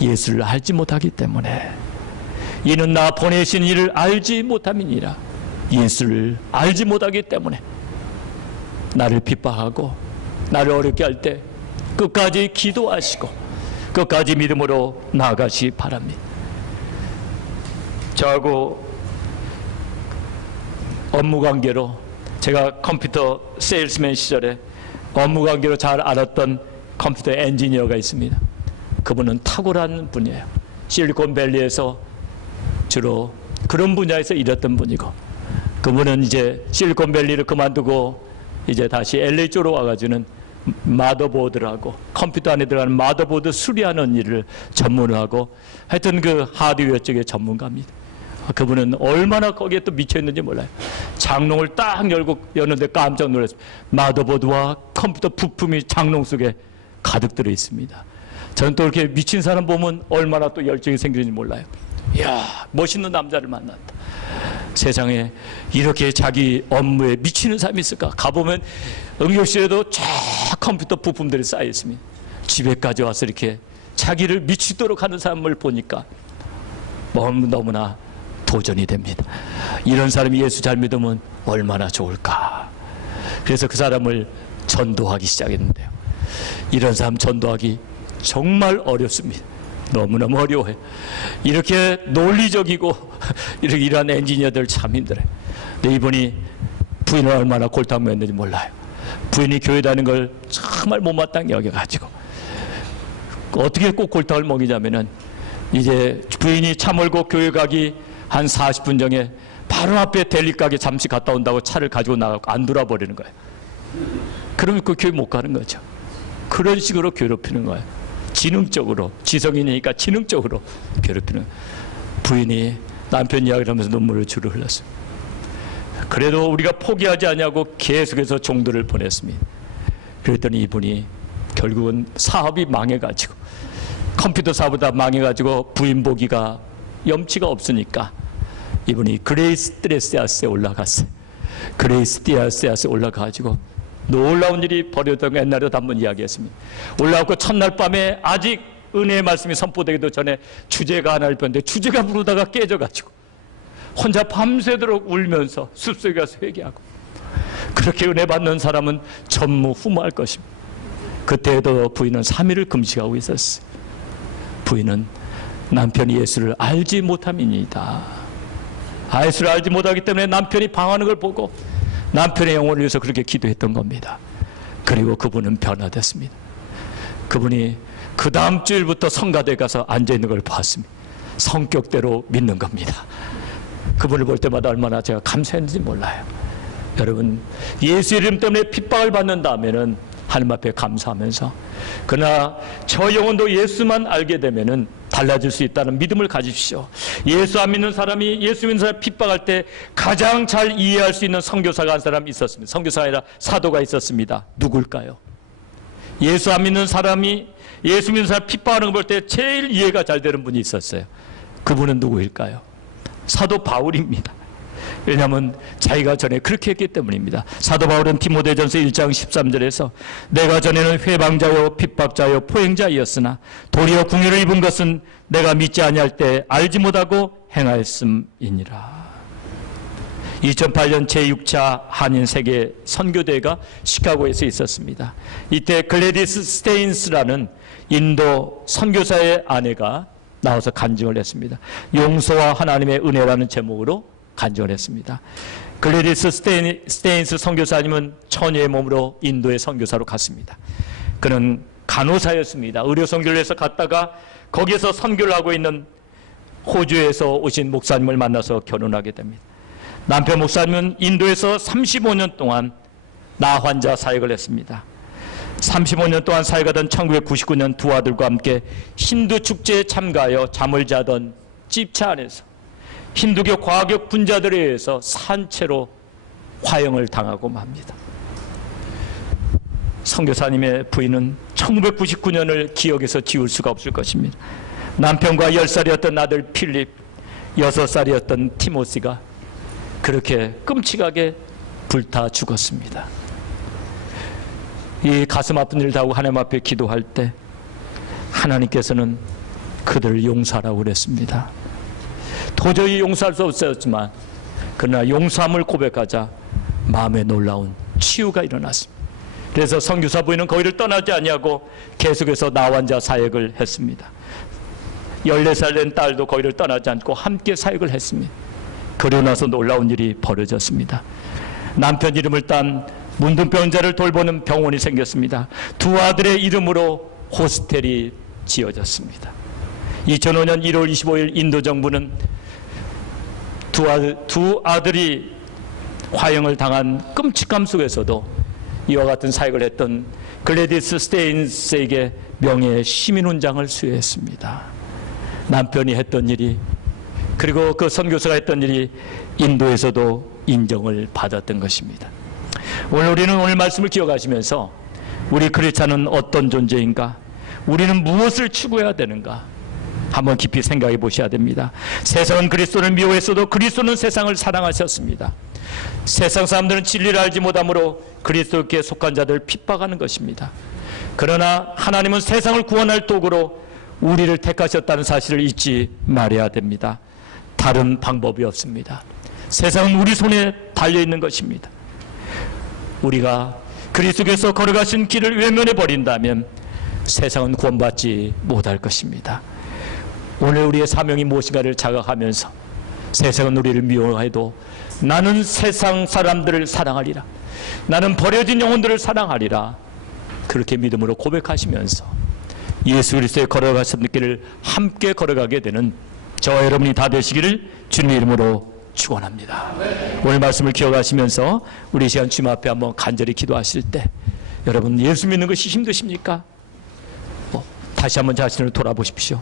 예수를 알지 못하기 때문에, 이는 나 보내신 이를 알지 못함이니라. 예수를 알지 못하기 때문에 나를 핍박하고 나를 어렵게 할 때 끝까지 기도하시고 끝까지 믿음으로 나아가시 바랍니다. 저하고 업무 관계로 제가 컴퓨터 세일스맨 시절에 업무 관계로 잘 알았던 컴퓨터 엔지니어가 있습니다. 그분은 탁월한 분이에요. 실리콘밸리에서 주로 그런 분야에서 일했던 분이고, 그분은 이제 실리콘밸리를 그만두고 이제 다시 LA 쪽으로 와가지고는 마더보드라고 컴퓨터 안에 들어가는 마더보드 수리하는 일을 전문으로 하고, 하여튼 그 하드웨어 쪽의 전문가입니다. 그분은 얼마나 거기에 또 미쳐있는지 몰라요. 장롱을 딱 여는데 깜짝 놀랐어요. 마더보드와 컴퓨터 부품이 장롱 속에 가득 들어 있습니다. 저는 또 이렇게 미친 사람 보면 얼마나 또 열정이 생기는지 몰라요. 이야, 멋있는 남자를 만났다. 세상에 이렇게 자기 업무에 미치는 사람이 있을까? 가보면 응급실에도 쫙 컴퓨터 부품들이 쌓여 있습니다. 집에까지 와서 이렇게 자기를 미치도록 하는 사람을 보니까 너무나 도전이 됩니다. 이런 사람이 예수 잘 믿으면 얼마나 좋을까? 그래서 그 사람을 전도하기 시작했는데요. 이런 사람 전도하기 정말 어렵습니다. 너무너무 어려워요. 이렇게 논리적이고 이렇게 일하는 엔지니어들 참 힘들어요. 근데 이분이 부인을 얼마나 골탕 먹였는지 몰라요. 부인이 교회 다니는 걸 정말 못마땅히 여겨가지고 어떻게 꼭 골탕을 먹이냐면은, 이제 부인이 차 몰고 교회 가기 한 40분 전에 바로 앞에 델리 가게 잠시 갔다 온다고 차를 가지고 나가고 안 돌아버리는 거예요. 그러면 그 교회 못 가는 거죠. 그런 식으로 괴롭히는 거예요. 지능적으로, 지성인이니까 지능적으로 괴롭히는 거예요. 부인이 남편 이야기를 하면서 눈물을 주르 흘렸어요. 그래도 우리가 포기하지 않냐고 계속해서 종들을 보냈습니다. 그랬더니 이분이 결국은 사업이 망해가지고, 컴퓨터 사업보다 망해가지고 부인 보기가 염치가 없으니까 이분이 그레이스 띠아스에 올라갔어요. 그레이스 띠아스에 올라가가지고 놀라운 일이 벌어졌던 거 옛날에도 한번 이야기했습니다. 올라가고 첫날 밤에 아직 은혜의 말씀이 선포되기도 전에 주제가 하나를 폈는데 주제가 부르다가 깨져가지고 혼자 밤새도록 울면서 숲속에 가서 회개하고, 그렇게 은혜 받는 사람은 전무후무할 것입니다. 그때에도 부인은 3일을 금식하고 있었어요. 부인은 남편이 예수를 알지 못함이니이다. 예수를 알지 못하기 때문에 남편이 방황하는 걸 보고 남편의 영혼을 위해서 그렇게 기도했던 겁니다. 그리고 그분은 변화됐습니다. 그분이 그 다음 주일부터 성가대에 가서 앉아있는 걸 봤습니다. 성격대로 믿는 겁니다. 그분을 볼 때마다 얼마나 제가 감사했는지 몰라요. 여러분, 예수 이름 때문에 핍박을 받는다면은 하나님 앞에 감사하면서, 그러나 저 영혼도 예수만 알게 되면은 달라질 수 있다는 믿음을 가지십시오. 예수 안 믿는 사람이 예수 믿는 사람 핍박할 때 가장 잘 이해할 수 있는 선교사가 한 사람이 있었습니다. 선교사가 아니라 사도가 있었습니다. 누굴까요? 예수 안 믿는 사람이 예수 믿는 사람 핍박하는 걸 볼 때 제일 이해가 잘 되는 분이 있었어요. 그분은 누구일까요? 사도 바울입니다. 왜냐하면 자기가 전에 그렇게 했기 때문입니다. 사도 바울은 디모데전서 1장 13절에서 내가 전에는 회방자요 핍박자요 포행자이었으나 도리어 궁유를 입은 것은 내가 믿지 아니할 때 알지 못하고 행하였음이니라. 2008년 제6차 한인 세계 선교대회가 시카고에서 있었습니다. 이때 글래디스 스테인스라는 인도 선교사의 아내가 나와서 간증을 했습니다. 용서와 하나님의 은혜라는 제목으로 간증을 했습니다. 글래디스 스테인스 선교사님은 처녀의 몸으로 인도의 선교사로 갔습니다. 그는 간호사였습니다. 의료 선교를 해서 갔다가 거기에서 선교를 하고 있는 호주에서 오신 목사님을 만나서 결혼하게 됩니다. 남편 목사님은 인도에서 35년 동안 나 환자 사역을 했습니다. 35년 동안 사역하던 1999년 두 아들과 함께 힌두 축제에 참가하여 잠을 자던 집차 안에서 힌두교 과격 분자들에 의해서 산채로 화형을 당하고 맙니다. 선교사님의 부인은 1999년을 기억에서 지울 수가 없을 것입니다. 남편과 10살이었던 아들 필립, 6살이었던 티모시가 그렇게 끔찍하게 불타 죽었습니다. 이 가슴 아픈 일을 하고 하나님 앞에 기도할 때 하나님께서는 그들을 용서하라고 그랬습니다. 도저히 용서할 수 없었지만 그러나 용서함을 고백하자 마음에 놀라운 치유가 일어났습니다. 그래서 선교사 부인은 거기를 떠나지 아니하고 계속해서 나환자 사역을 했습니다. 14살 된 딸도 거기를 떠나지 않고 함께 사역을 했습니다. 그러고 나서 놀라운 일이 벌어졌습니다. 남편 이름을 딴 문둥병자를 돌보는 병원이 생겼습니다. 두 아들의 이름으로 호스텔이 지어졌습니다. 2005년 1월 25일 인도 정부는 두 아들이 화형을 당한 끔찍함 속에서도 이와 같은 사역을 했던 글래디스 스테인스에게 명예 시민훈장을 수여했습니다. 남편이 했던 일이, 그리고 그 선교사가 했던 일이 인도에서도 인정을 받았던 것입니다. 오늘 말씀을 기억하시면서 우리 크리스찬은 어떤 존재인가? 우리는 무엇을 추구해야 되는가? 한번 깊이 생각해 보셔야 됩니다. 세상은 그리스도를 미워했어도 그리스도는 세상을 사랑하셨습니다. 세상 사람들은 진리를 알지 못함으로 그리스도께 속한 자들을 핍박하는 것입니다. 그러나 하나님은 세상을 구원할 도구로 우리를 택하셨다는 사실을 잊지 말아야 됩니다. 다른 방법이 없습니다. 세상은 우리 손에 달려있는 것입니다. 우리가 그리스도께서 걸어가신 길을 외면해 버린다면 세상은 구원받지 못할 것입니다. 오늘 우리의 사명이 무엇인가를 자각하면서 세상은 우리를 미워해도 나는 세상 사람들을 사랑하리라, 나는 버려진 영혼들을 사랑하리라, 그렇게 믿음으로 고백하시면서 예수 그리스도의 걸어가신 길을 함께 걸어가게 되는 저와 여러분이 다 되시기를 주님의 이름으로 축원합니다. 오늘 말씀을 기억하시면서 우리 시간 주님 앞에 한번 간절히 기도하실 때, 여러분 예수 믿는 것이 힘드십니까? 다시 한번 자신을 돌아보십시오.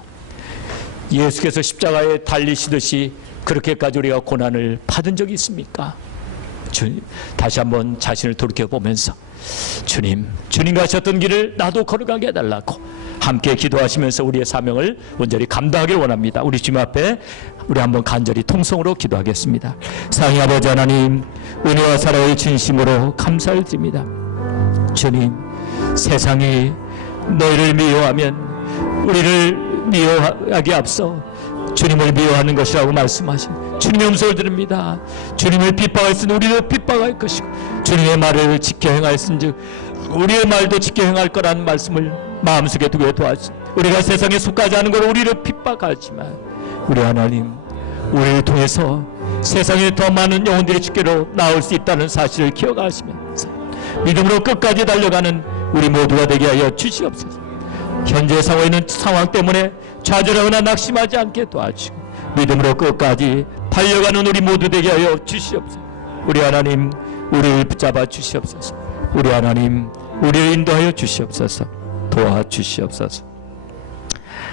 예수께서 십자가에 달리시듯이 그렇게까지 우리가 고난을 받은 적이 있습니까? 다시 한번 자신을 돌이켜보면서 주님과 하셨던 길을 나도 걸어가게 해달라고 함께 기도하시면서 우리의 사명을 온전히 감당하길 원합니다. 우리 주님 앞에 우리 한번 간절히 통성으로 기도하겠습니다. 사랑의 아버지 하나님, 은혜와 사랑을 진심으로 감사를 드립니다. 주님, 세상이 너희를 미워하면 우리를 미워하기 앞서 주님을 미워하는 것이라고 말씀하신 주님의 음성을 들읍니다. 주님을 핍박하였으니 우리도 핍박할 것이고 주님의 말을 지켜 행하였은즉 우리의 말도 지켜 행할 거라는 말씀을 마음속에 두게 도와주시오. 우리가 세상에 속하지 않은 걸 우리를 핍박하지만 우리 하나님, 우리를 통해서 세상에 더 많은 영혼들이 주께로 나올 수 있다는 사실을 기억하시면서 믿음으로 끝까지 달려가는 우리 모두가 되게 하여 주시옵소서. 현재 상황에 있는 상황 때문에 좌절하거나 낙심하지 않게 도와주시고 믿음으로 끝까지 달려가는 우리 모두 되게 하여 주시옵소서. 우리 하나님, 우리를 붙잡아 주시옵소서. 우리 하나님, 우리를 인도하여 주시옵소서. 도와주시옵소서.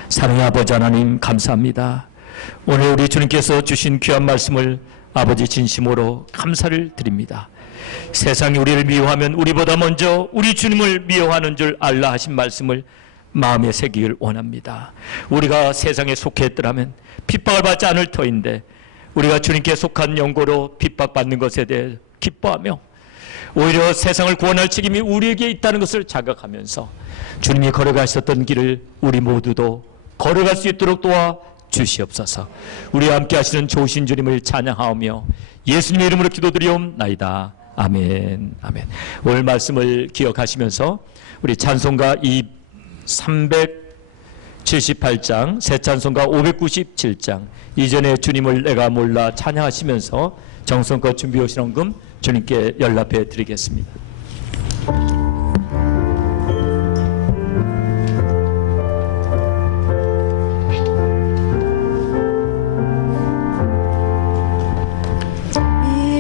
사랑의 아버지 하나님, 감사합니다. 오늘 우리 주님께서 주신 귀한 말씀을 아버지 진심으로 감사를 드립니다. 세상이 우리를 미워하면 우리보다 먼저 우리 주님을 미워하는 줄 알라 하신 말씀을 마음에 새기길 원합니다. 우리가 세상에 속해 있더라면 핍박을 받지 않을 터인데 우리가 주님께 속한 영고로 핍박받는 것에 대해 기뻐하며 오히려 세상을 구원할 책임이 우리에게 있다는 것을 자각하면서 주님이 걸어가셨던 길을 우리 모두도 걸어갈 수 있도록 도와 주시옵소서. 우리와 함께 하시는 좋으신 주님을 찬양하오며 예수님의 이름으로 기도드리옵나이다. 아멘. 아멘. 오늘 말씀을 기억하시면서 우리 찬송가 378장, 새 찬송가 597장, 이전에 주님을 내가 몰라 찬양하시면서 정성껏 준비해 오신 헌금 주님께 연락해 드리겠습니다.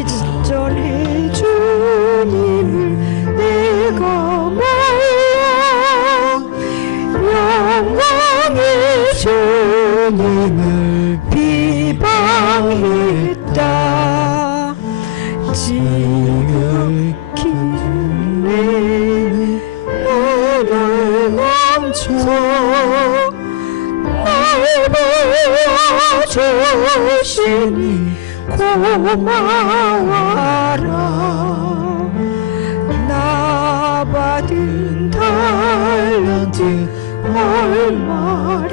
이전에 주님을 내가 몰라 영광의 주님을 비방했다. 지극히 내 너를 넘쳐 날 보여주시니 고마워라. 나 받은 달란트 얼마련가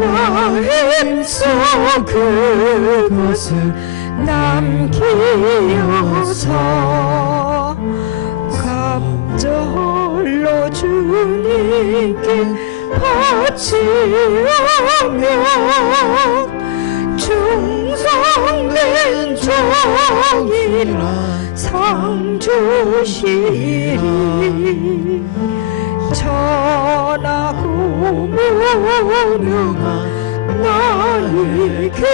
나 힘써 그것을 남기어서 갑절로 주님께 바치오며 충성된 은총이라 상 주시리 전하고 무료가 나에게도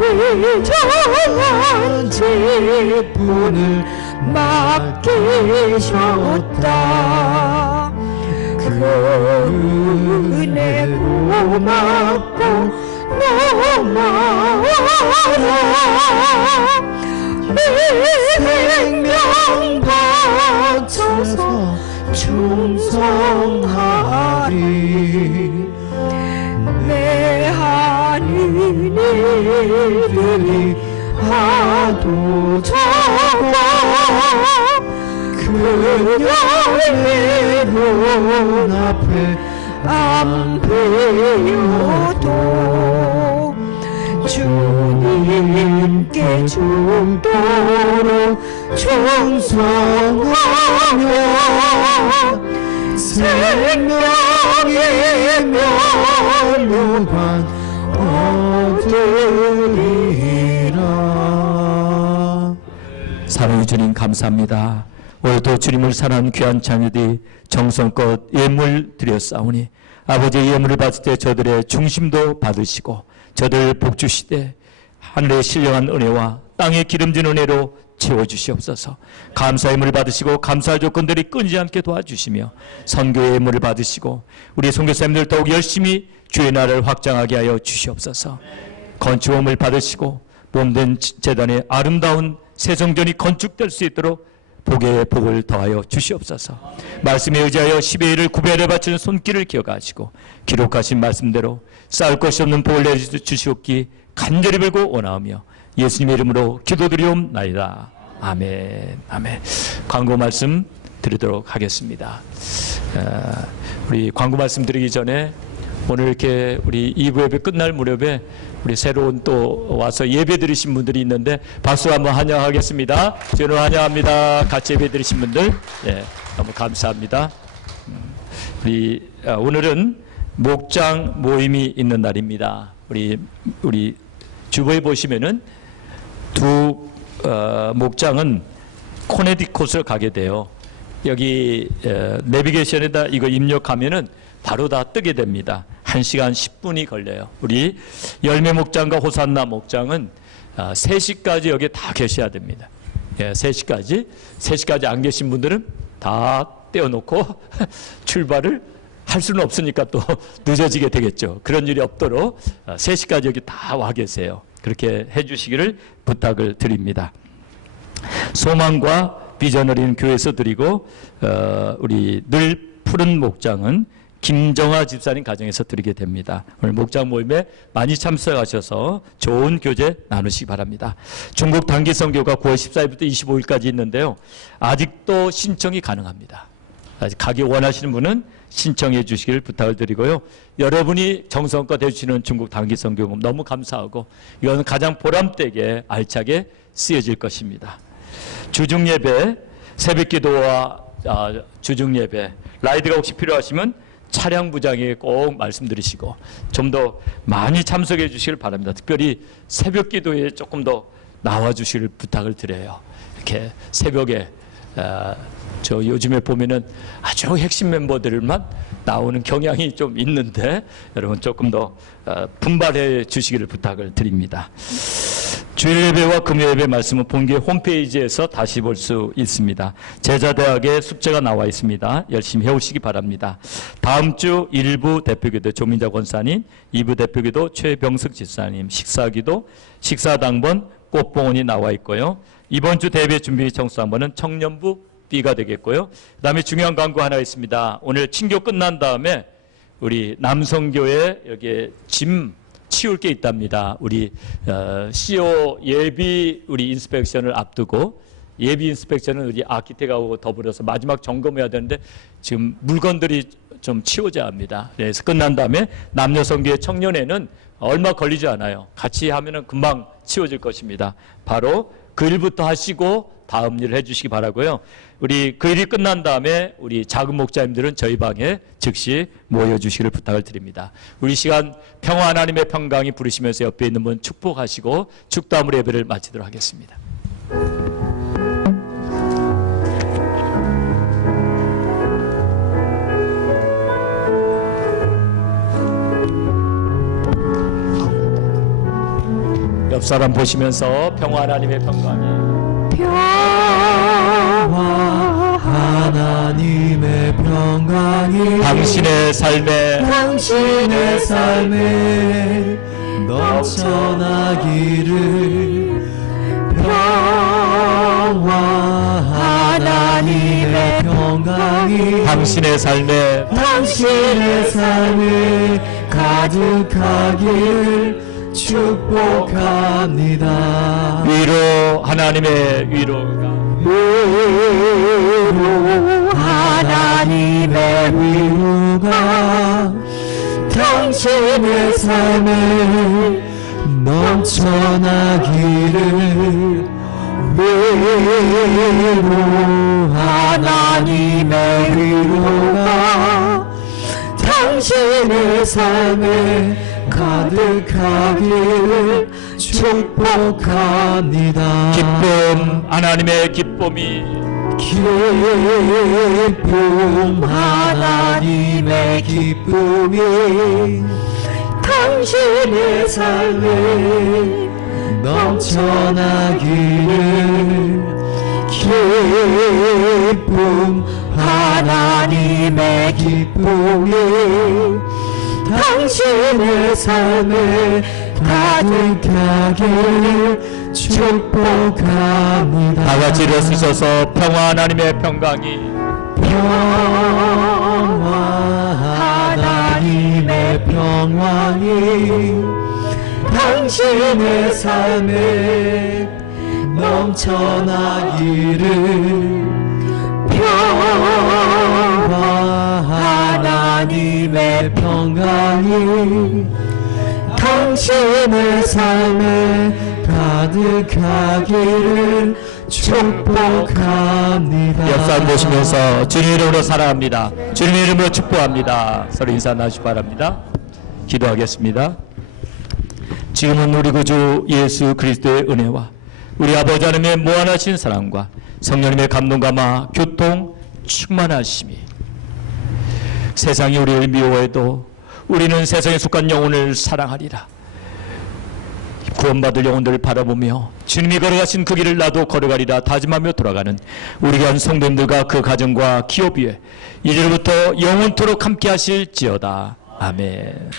귀정한 직분을 맡기셨다. 그 은혜 고맙고 너무하라. 내 생명 바쳐서 충성하리. 내 하는 일들이 하도 적어 그녀의 눈 앞에 안 배워도 주님께 죽도록 충성하며 생명의 면류관 얻으리라. 사랑의 주님 감사합니다. 오늘도 주님을 사랑하는 귀한 자녀들이 정성껏 예물 드렸사오니 아버지의 예물을 받을 때 저들의 중심도 받으시고 저들 복 주시되 하늘의 신령한 은혜와 땅의 기름진 은혜로 채워주시옵소서. 감사의 예물을 받으시고 감사의 조건들이 끊이지 않게 도와주시며 선교의 예물을 받으시고 우리 선교사님들 더욱 열심히 주의 나라를 확장하게 하여 주시옵소서. 건축원을 받으시고 몸된 재단의 아름다운 새성전이 건축될 수 있도록 복에 복을 더하여 주시옵소서. 말씀에 의지하여 10의 1을 구별해 바치는 손길을 기억하시고 기록하신 말씀대로 쌓을 것이 없는 복을 내주시옵기 간절히 빌고 원하오며 예수님의 이름으로 기도드리옵나이다. 아멘. 아멘. 광고 말씀 드리도록 하겠습니다. 우리 광고 말씀 드리기 전에 오늘 이렇게 우리 2부 예배 끝날 무렵에 우리 새로운 또 와서 예배 드리신 분들이 있는데 박수 한번 환영하겠습니다. 저는 환영합니다. 같이 예배 드리신 분들, 네, 너무 감사합니다. 우리 오늘은 목장 모임이 있는 날입니다. 우리 주보에 보시면은 두 목장은 코네티컷을 가게 돼요. 여기 내비게이션에다 이거 입력하면은 바로 다 뜨게 됩니다. 1시간 10분이 걸려요. 우리 열매 목장과 호산나 목장은 3시까지 여기 다 계셔야 됩니다. 예, 3시까지 안 계신 분들은 다 떼어놓고 출발을 할 수는 없으니까 또 늦어지게 되겠죠. 그런 일이 없도록 3시까지 여기 다 와 계세요. 그렇게 해주시기를 부탁을 드립니다. 소망과 비전을 이룬 교회에서 드리고 우리 늘 푸른 목장은 김정아 집사님 가정에서 드리게 됩니다. 오늘 목장 모임에 많이 참석하셔서 좋은 교제 나누시기 바랍니다. 중국 단기 선교가 9월 14일부터 25일까지 있는데요. 아직도 신청이 가능합니다. 아직 가기 원하시는 분은 신청해 주시길 부탁을 드리고요. 여러분이 정성껏 해주시는 중국 단기 선교 모임 너무 감사하고 이건 가장 보람되게 알차게 쓰여질 것입니다. 주중 예배, 새벽 기도와 주중 예배, 라이드가 혹시 필요하시면 차량 부장에 꼭 말씀드리시고 좀 더 많이 참석해 주시길 바랍니다. 특별히 새벽 기도에 조금 더 나와 주시길 부탁을 드려요. 이렇게 새벽에 저 요즘에 보면은 아주 핵심 멤버들만 나오는 경향이 좀 있는데 여러분 조금 더 분발해 주시기를 부탁을 드립니다. 주일 예배와 금요 예배 말씀은 본교회 홈페이지에서 다시 볼 수 있습니다. 제자대학의 숙제가 나와 있습니다. 열심히 해오시기 바랍니다. 다음 주 1부 대표기도 조민자 권사님, 2부 대표기도 최병석 집사님, 식사기도, 식사당번 꽃봉원이 나와 있고요. 이번 주 대회 준비 청소당번은 청년부 B가 되겠고요. 그 다음에 중요한 광고 하나 있습니다. 오늘 친교 끝난 다음에 우리 남성교회 여기에 짐 치울 게 있답니다. 우리 CO 예비 우리 인스펙션을 앞두고 예비 인스펙션은 우리 아키텍하고 더불어서 마지막 점검해야 되는데 지금 물건들이 좀 치워져야 합니다. 그래서 끝난 다음에 남녀성교회 청년회는 얼마 걸리지 않아요. 같이 하면은 금방 치워질 것입니다. 바로 그 일부터 하시고 다음 일을 해주시기 바라고요. 우리 그 일이 끝난 다음에 우리 작은 목자님들은 저희 방에 즉시 모여주시기를 부탁을 드립니다. 우리 시간 평화 하나님의 평강이 부르시면서 옆에 있는 분 축복하시고 축도함으로 예배를 마치도록 하겠습니다. 옆 사람 보시면서 평화 하나님의 평강이 평화 하나님의 평강이 당신의 삶에 넘쳐나기를 평화 하나님의 평강이 당신의 삶에 가득하기를 축복합니다. 위로 하나님의 위로가 하나님의 위로가 당신의 삶에 넘쳐나기를 위로 하나님의 위로가 당신의 삶에 가득하기를 축복합니다. 기쁨 하나님의 기쁨이 기쁨 하나님의 기쁨이 당신의 삶에 넘쳐나기를 기쁨 하나님의 기쁨이 당신의 삶에 가득하기를 축복합니다. 다 같이 일어서셔서 평화 하나님의 평강이 평화 하나님의 평강이 당신의 삶에 넘쳐나기를 평화 하나님의 평강이 당신의 삶에 가득하기를 축복합니다. 옆사람 보시면서 주님 이름으로 사랑합니다. 주님 이름으로 축복합니다. 서로 인사 나누시기 바랍니다. 기도하겠습니다. 지금은 우리 구주 예수 그리스도의 은혜와 우리 아버지 하나님의 무한하신 사랑과 성령님의 감동감화 교통 충만하심이 세상이 우리를 미워해도 우리는 세상에 속한 영혼을 사랑하리라. 구원받을 영혼들을 바라보며 주님이 걸어가신 그 길을 나도 걸어가리라 다짐하며 돌아가는 우리 교한 성도님들과 그 가정과 기업 위에 이제부터 영원토록 함께 하실지어다. 아멘.